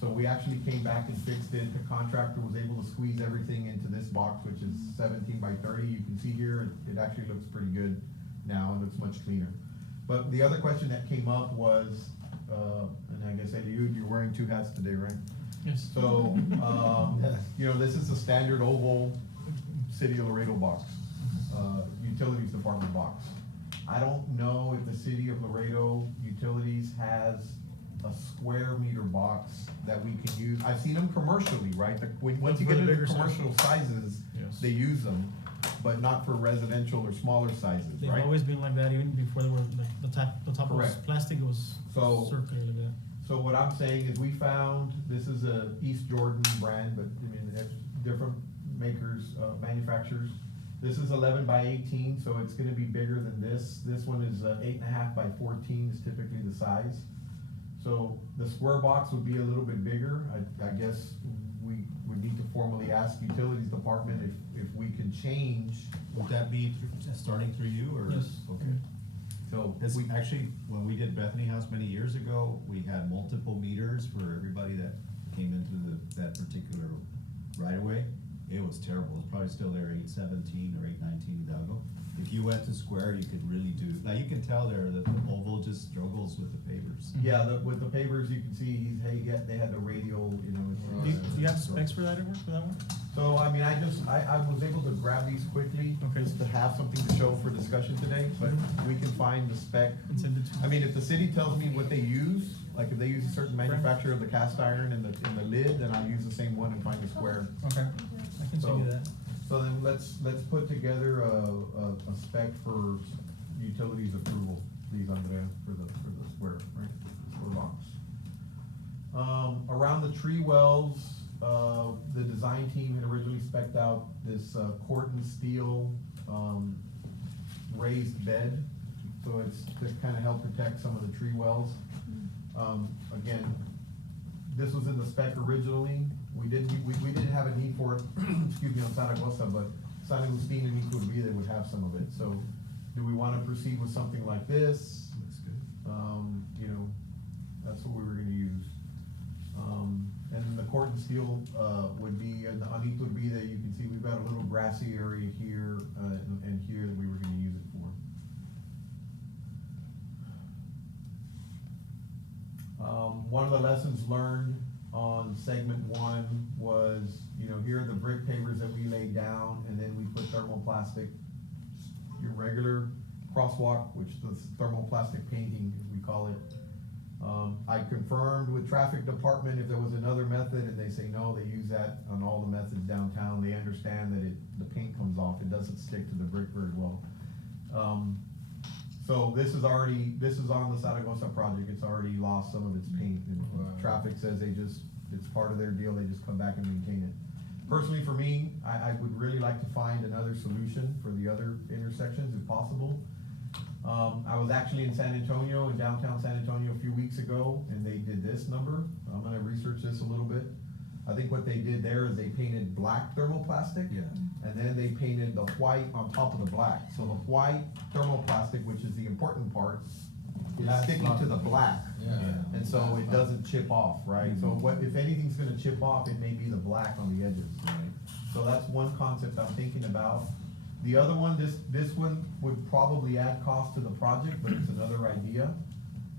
So we actually came back and fixed it, the contractor was able to squeeze everything into this box, which is 17x30, you can see here, it actually looks pretty good now, it looks much cleaner. But the other question that came up was, and I guess Eddie, you're wearing 2 hats today, right? Yes. So, you know, this is a standard oval City of Laredo box, Utilities Department box. I don't know if the City of Laredo Utilities has a square meter box that we can use. I've seen them commercially, right? Once you For get the into bigger commercial sizes, Yes. they use them, but not for residential or smaller sizes, They've right? always been like that, even before they were like the top was Correct. plastic, it was So- circular like that. So what I'm saying is we found, this is a East Jordan brand, but I mean, it's different makers, manufacturers. This is 11x18, so it's gonna be bigger than this. This one is 8.5x14 is typically the size. So the square box would be a little bit bigger. I guess we would need to formally ask Utilities Department if we can change. would that be starting through you, or? Yes. Okay. So Cause we actually, when we did Bethany House many years ago, we had multiple meters for everybody that came into that particular right of way. It was terrible. It's probably still there, 817 or 819 Hidalgo. If you went to Square, you could really do, now you can tell there that the oval just struggles with the pavers. Yeah, with the pavers, you can see, they had the radial, you know. Do you have specs for that, Edward, for that one? So, I mean, I was able to grab these quickly, Okay. just to have something to show for discussion today, but we can find the spec. And send it to I mean, if the city tells me what they use, like if they use a certain manufacturer of the cast iron and the lid, then I'll use the same one and find the square. Okay, I can send you that. So then let's put together a spec for utilities approval, please, Andrea, for the square, right, square box. Around the tree wells, the design team had originally spec'd out this, Corten steel, raised bed. So it's to kinda help protect some of the tree wells. Again, this was in the spec originally. We didn't have a need for it, excuse me, on Zaragoza, but San Agustin and Iturbide would have some of it. So do we wanna proceed with something like this? Looks good. You know, that's what we were gonna use. And then the Corten steel, would be on Iturbide, you can see we've got a little grassy area here, and here that we were gonna use it for. One of the lessons learned on segment one was, you know, here are the brick pavers that we laid down, and then we put thermoplastic, your regular crosswalk, which is thermoplastic painting, as we call it. I confirmed with traffic department if there was another method, and they say no, they use that on all the methods downtown. They understand that the paint comes off, it doesn't stick to the brick very well. So this is on the Zaragoza project, it's already lost some of its paint, and traffic says it's part of their deal, they just come back and maintain it. Personally, for me, I would really like to find another solution for the other intersections if possible. I was actually in San Antonio, in downtown San Antonio a few weeks ago, and they did this number. I'm gonna research this a little bit. I think what they did there is they painted black thermoplastic. Yeah. And then they painted the white on top of the black. So the white thermoplastic, which is the important part, is sticking to the black. Yeah. And so it doesn't chip off, right? So what, if anything's gonna chip off, it may be the black on the edges. Right. So that's one concept I'm thinking about. The other one, this one would probably add cost to the project, but it's another idea.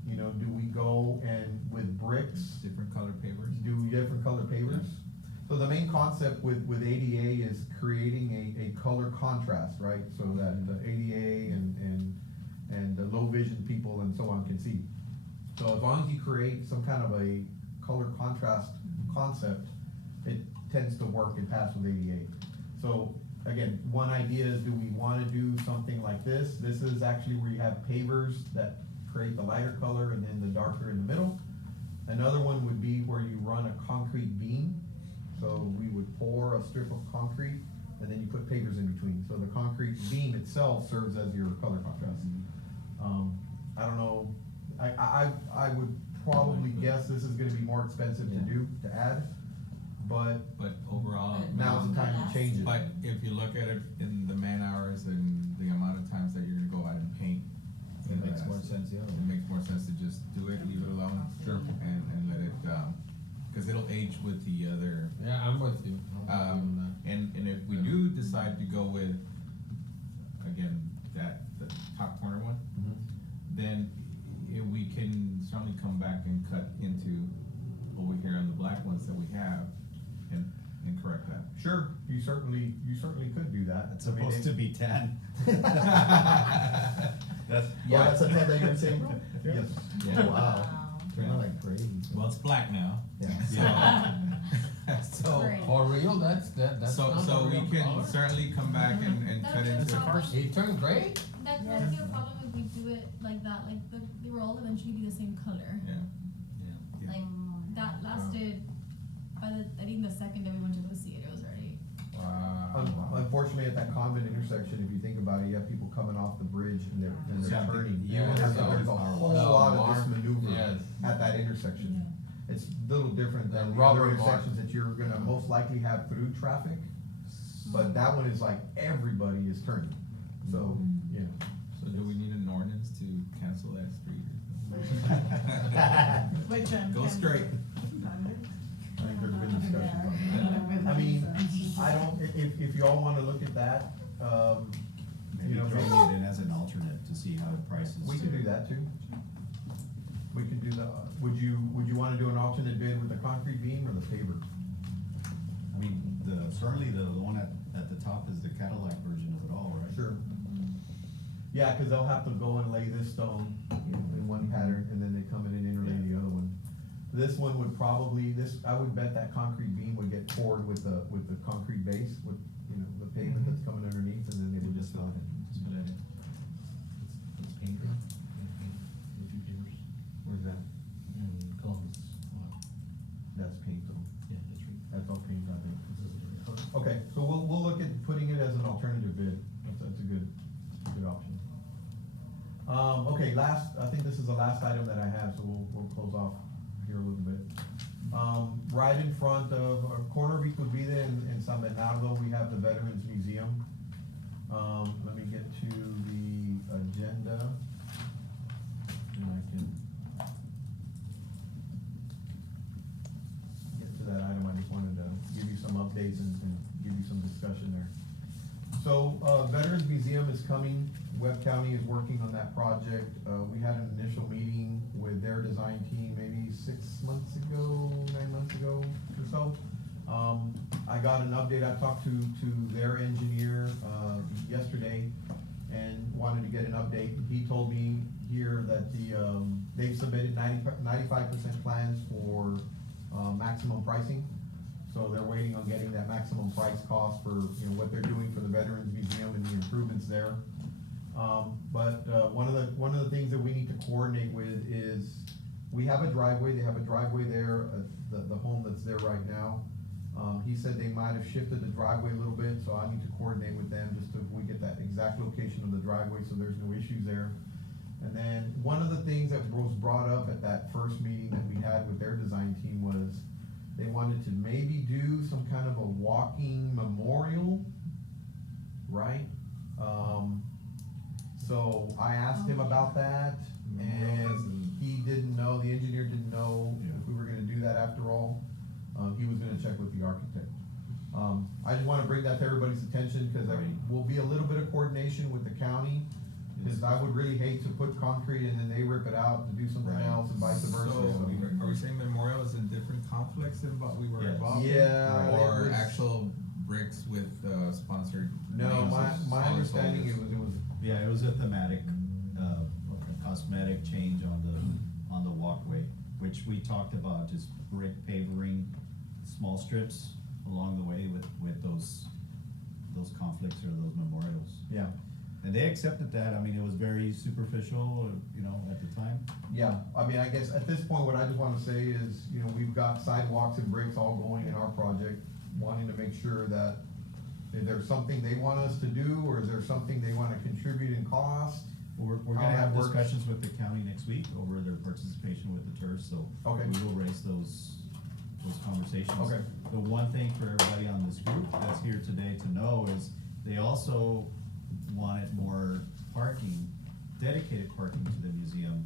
You know, do we go and with bricks, Different color pavers. do different color pavers? So the main concept with ADA is creating a color contrast, right? So that the ADA and the low vision people and so on can see. So as long as you create some kind of a color contrast concept, it tends to work and pass with ADA. So again, one idea is, do we wanna do something like this? This is actually where you have pavers that create the lighter color and then the darker in the middle. Another one would be where you run a concrete beam. So we would pour a strip of concrete and then you put pavers in between. So the concrete beam itself serves as your color contrast. I don't know, I would probably guess this is gonna be more expensive to do, to add, but But overall. now's the time to change it. But if you look at it in the man hours and the amount of times that you're gonna go out and paint. It makes more sense, yeah. It makes more sense to just do it, leave it alone. Sure. And let it, cause it'll age with the other. Yeah, I'm with you. And if we do decide to go with, again, the top corner one, then we can certainly come back and cut into over here on the black ones that we have and correct that. Sure, you certainly could do that. It's supposed to be tan. That's, Yeah, that's a 10 that you're saying, bro? Yeah. Yes. Yeah. Wow, turn out like crazy. Well, it's black now. Yeah. So, Great. For real, that's so not a we real can color. certainly come back and That's cut a into. problem. It turned gray? That Yes. would be a problem if we do it like that, like they will all eventually be the same color. Yeah. Like, that lasted, I think the second day we went to go see it, it was already. Wow. Unfortunately, at that convent intersection, if you think about it, you have people coming off the bridge and they're Yeah. turning. Yeah, There's so a whole the lot of this mark- maneuver yes. at that intersection. It's a little different than The the other rubber mark. intersections that you're gonna most likely have through traffic. But that one is like everybody is turning, so, you know. So do we need an ordinance to cancel that street or Which one? Go straight. I think there's been discussions on that. I mean, I don't, if you all wanna look at that, Maybe you know, throwing maybe- it in as an alternate to see how it prices. we can do that too. We can do the, would you wanna do an alternate bid with the concrete beam or the paver? I mean, certainly the one at the top is the Cadillac version of it all, right? Sure. Yeah, cause they'll have to go and lay this stone in one pattern, and then they come in and interlay the other one. This one would probably, I would bet that concrete beam would get poured with the concrete base, with, you know, the pavement that's coming underneath, and then they would just fill it. Just fill it in. It's paint, right? Paint, a few papers. Where's that? In Columbus, That's paint though. yeah, that's right. That's all paint, I think. This is- Okay, so we'll look at putting it as an alternative bid. That's a good option. Okay, I think this is the last item that I have, so we'll close off here a little bit. Right in front of, our corner of Iturbide and San Bernardo, we have the Veterans Museum. Let me get to the agenda. And I can get to that item. I just wanted to give you some updates and give you some discussion there. So, Veterans Museum is coming. Webb County is working on that project. We had an initial meeting with their design team maybe 6 months ago, 9 months ago or so. I got an update. I talked to their engineer, yesterday and wanted to get an update. He told me here that they've submitted 95% plans for, maximum pricing. So they're waiting on getting that maximum price cost for, you know, what they're doing for the Veterans Museum and the improvements there. One of the things that we need to coordinate with is, we have a driveway, they have a driveway there, the home that's there right now. He said they might have shifted the driveway a little bit, so I need to coordinate with them just so we get that exact location of the driveway, so there's no issues there. And then, one of the things that was brought up at that first meeting that we had with their design team was, they wanted to maybe do some kind of a walking memorial, right? So I asked him about that, and he didn't know, the engineer didn't know if we were gonna do that after all. He was gonna check with the architect. I just wanna bring that to everybody's attention, cause there will be a little bit of coordination with the county. Cause I would really hate to put concrete and then they rip it out to do something else and vice versa. So, are we saying memorial is in different conflicts than what we were Yes. involved in? Yeah, it Or was- actual bricks with, sponsored? No, names my of understanding soldiers? it was, Yeah, it was a thematic, cosmetic change on the walkway, which we talked about, just brick pavering, small strips along the way with those conflicts or those memorials. yeah. And they accepted that. I mean, it was very superficial, you know, at the time. Yeah, I mean, I guess at this point, what I just wanna say is, you know, we've got sidewalks and bricks all going in our project, wanting to make sure that if there's something they want us to do, or is there something they wanna contribute in cost? We're How gonna that have works. discussions with the county next week over their participation with the Tirz, so Okay. we will raise those conversations. Okay. The one thing for everybody on this group that's here today to know is, they also wanted more parking, dedicated parking to the museum,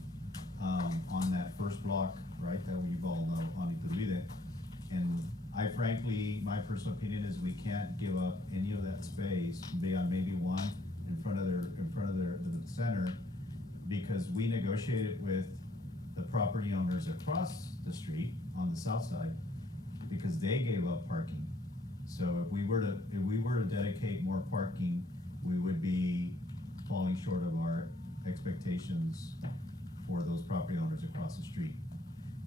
on that first block, right, that we've all know, on Iturbide. And I frankly, my personal opinion is, we can't give up any of that space beyond maybe one in front of the center, because we negotiated with the property owners across the street on the south side, because they gave up parking. So if we were to dedicate more parking, we would be falling short of our expectations for those property owners across the street.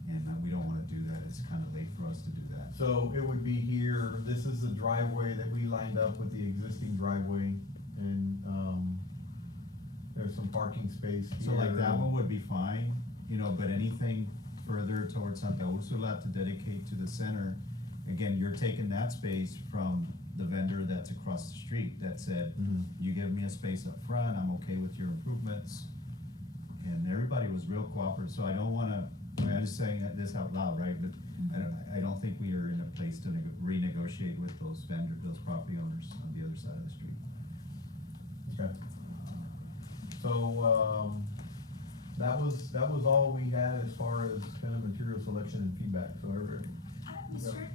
And we don't wanna do that, it's kinda late for us to do that. So it would be here, this is the driveway that we lined up with the existing driveway, and, there's some parking space here. So like that one would be fine, you know, but anything further towards Santa Ursula to dedicate to the center, again, you're taking that space from the vendor that's across the street that said, you give me a space up front, I'm okay with your improvements. And everybody was real cooperative, so I don't wanna, I'm just saying this out loud, right, but I don't think we are in a place to renegotiate with those those property owners on the other side of the street. Okay. So, that was all we had as far as kind of material selection and feedback, so everybody. Mr.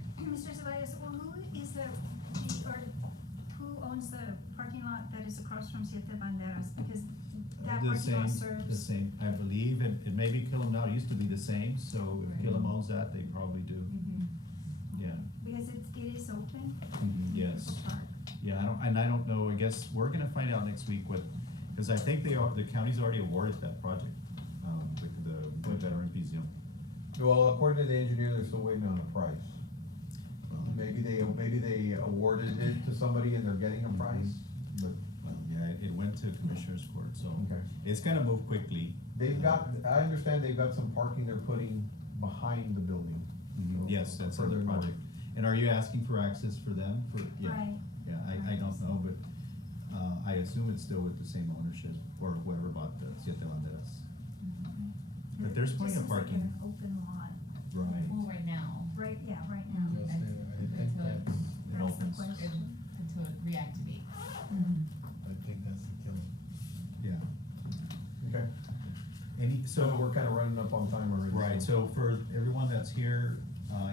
Ceballos, well, who is the, or owns the parking lot that is across from Siete Banderas? Because that The parking lot same, serves. the same, I believe, it may be Killam now, it used to be the same, so if Killam owns that, they probably do, Mhm. yeah. Because it is open. Yes. The park. Yeah, I don't know, I guess we're gonna find out next week what, cause I think the county's already awarded that project, the Veteran Museum. Well, according to the engineer, they're still waiting on a price. Maybe they awarded it to somebody and they're getting a price, but. Well, yeah, it went to Commissioner's Court, so. Okay. It's gonna move quickly. I understand they've got some parking they're putting behind the building. So, Yes, that's further another north. project. And are you asking for access for them, yeah? Right. Yeah, I don't know, but, I assume it's still with the same ownership, or whoever bought the Siete Banderas. But there's plenty of Just like parking. an open lot. Right. Well, right now, Right, yeah, right now. Yes, and- I think until it, that's, It That's the opens. question. until it reactivates. I think that's the killer. Yeah. Okay. So We're kinda running up on time already. right, so for everyone that's here,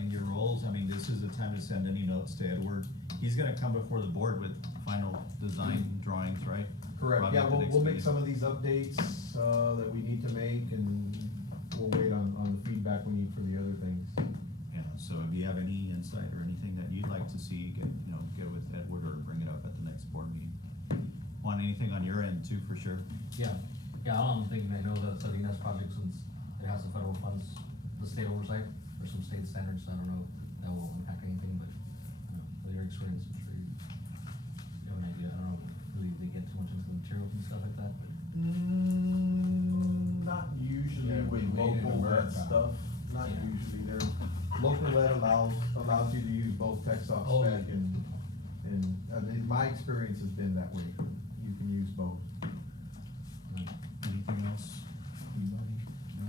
in your roles, I mean, this is the time to send any notes to Edward. He's gonna come before the board with final design drawings, right? Correct, Probably yeah, at the next we'll make meeting. some of these updates, that we need to make, and we'll wait on the feedback we need for the other things. Yeah, so if you have any insight or anything that you'd like to see, get with Edward or bring it up at the next board meeting. Want anything on your end too, for sure? Yeah, all I'm thinking, I know that Salinas project, since it has the federal funds, the state oversight, or some state standards, I don't know if that will impact anything, but, with your experience, I'm sure you have an idea, I don't know, really, they get too much into the materials and stuff like that, but. Not usually Yeah, with made in local lead America. stuff, not Yeah. usually, local lead allows you to use both Texas Oh, spec and my experience has been that way, you can use both. Anything else? Anybody? No?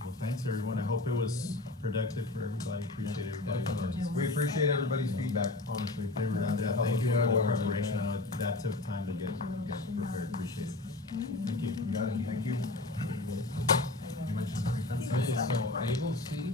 Well, thanks, everyone. I hope it was productive for everybody. Appreciate everybody. Definitely. We appreciate everybody's feedback, honestly. They were done. That Thank you helps for us the go preparation. I know that took time to get prepared. Appreciate it. Thank you. You got it, thank you. You mentioned three fences. Hey, so Able C,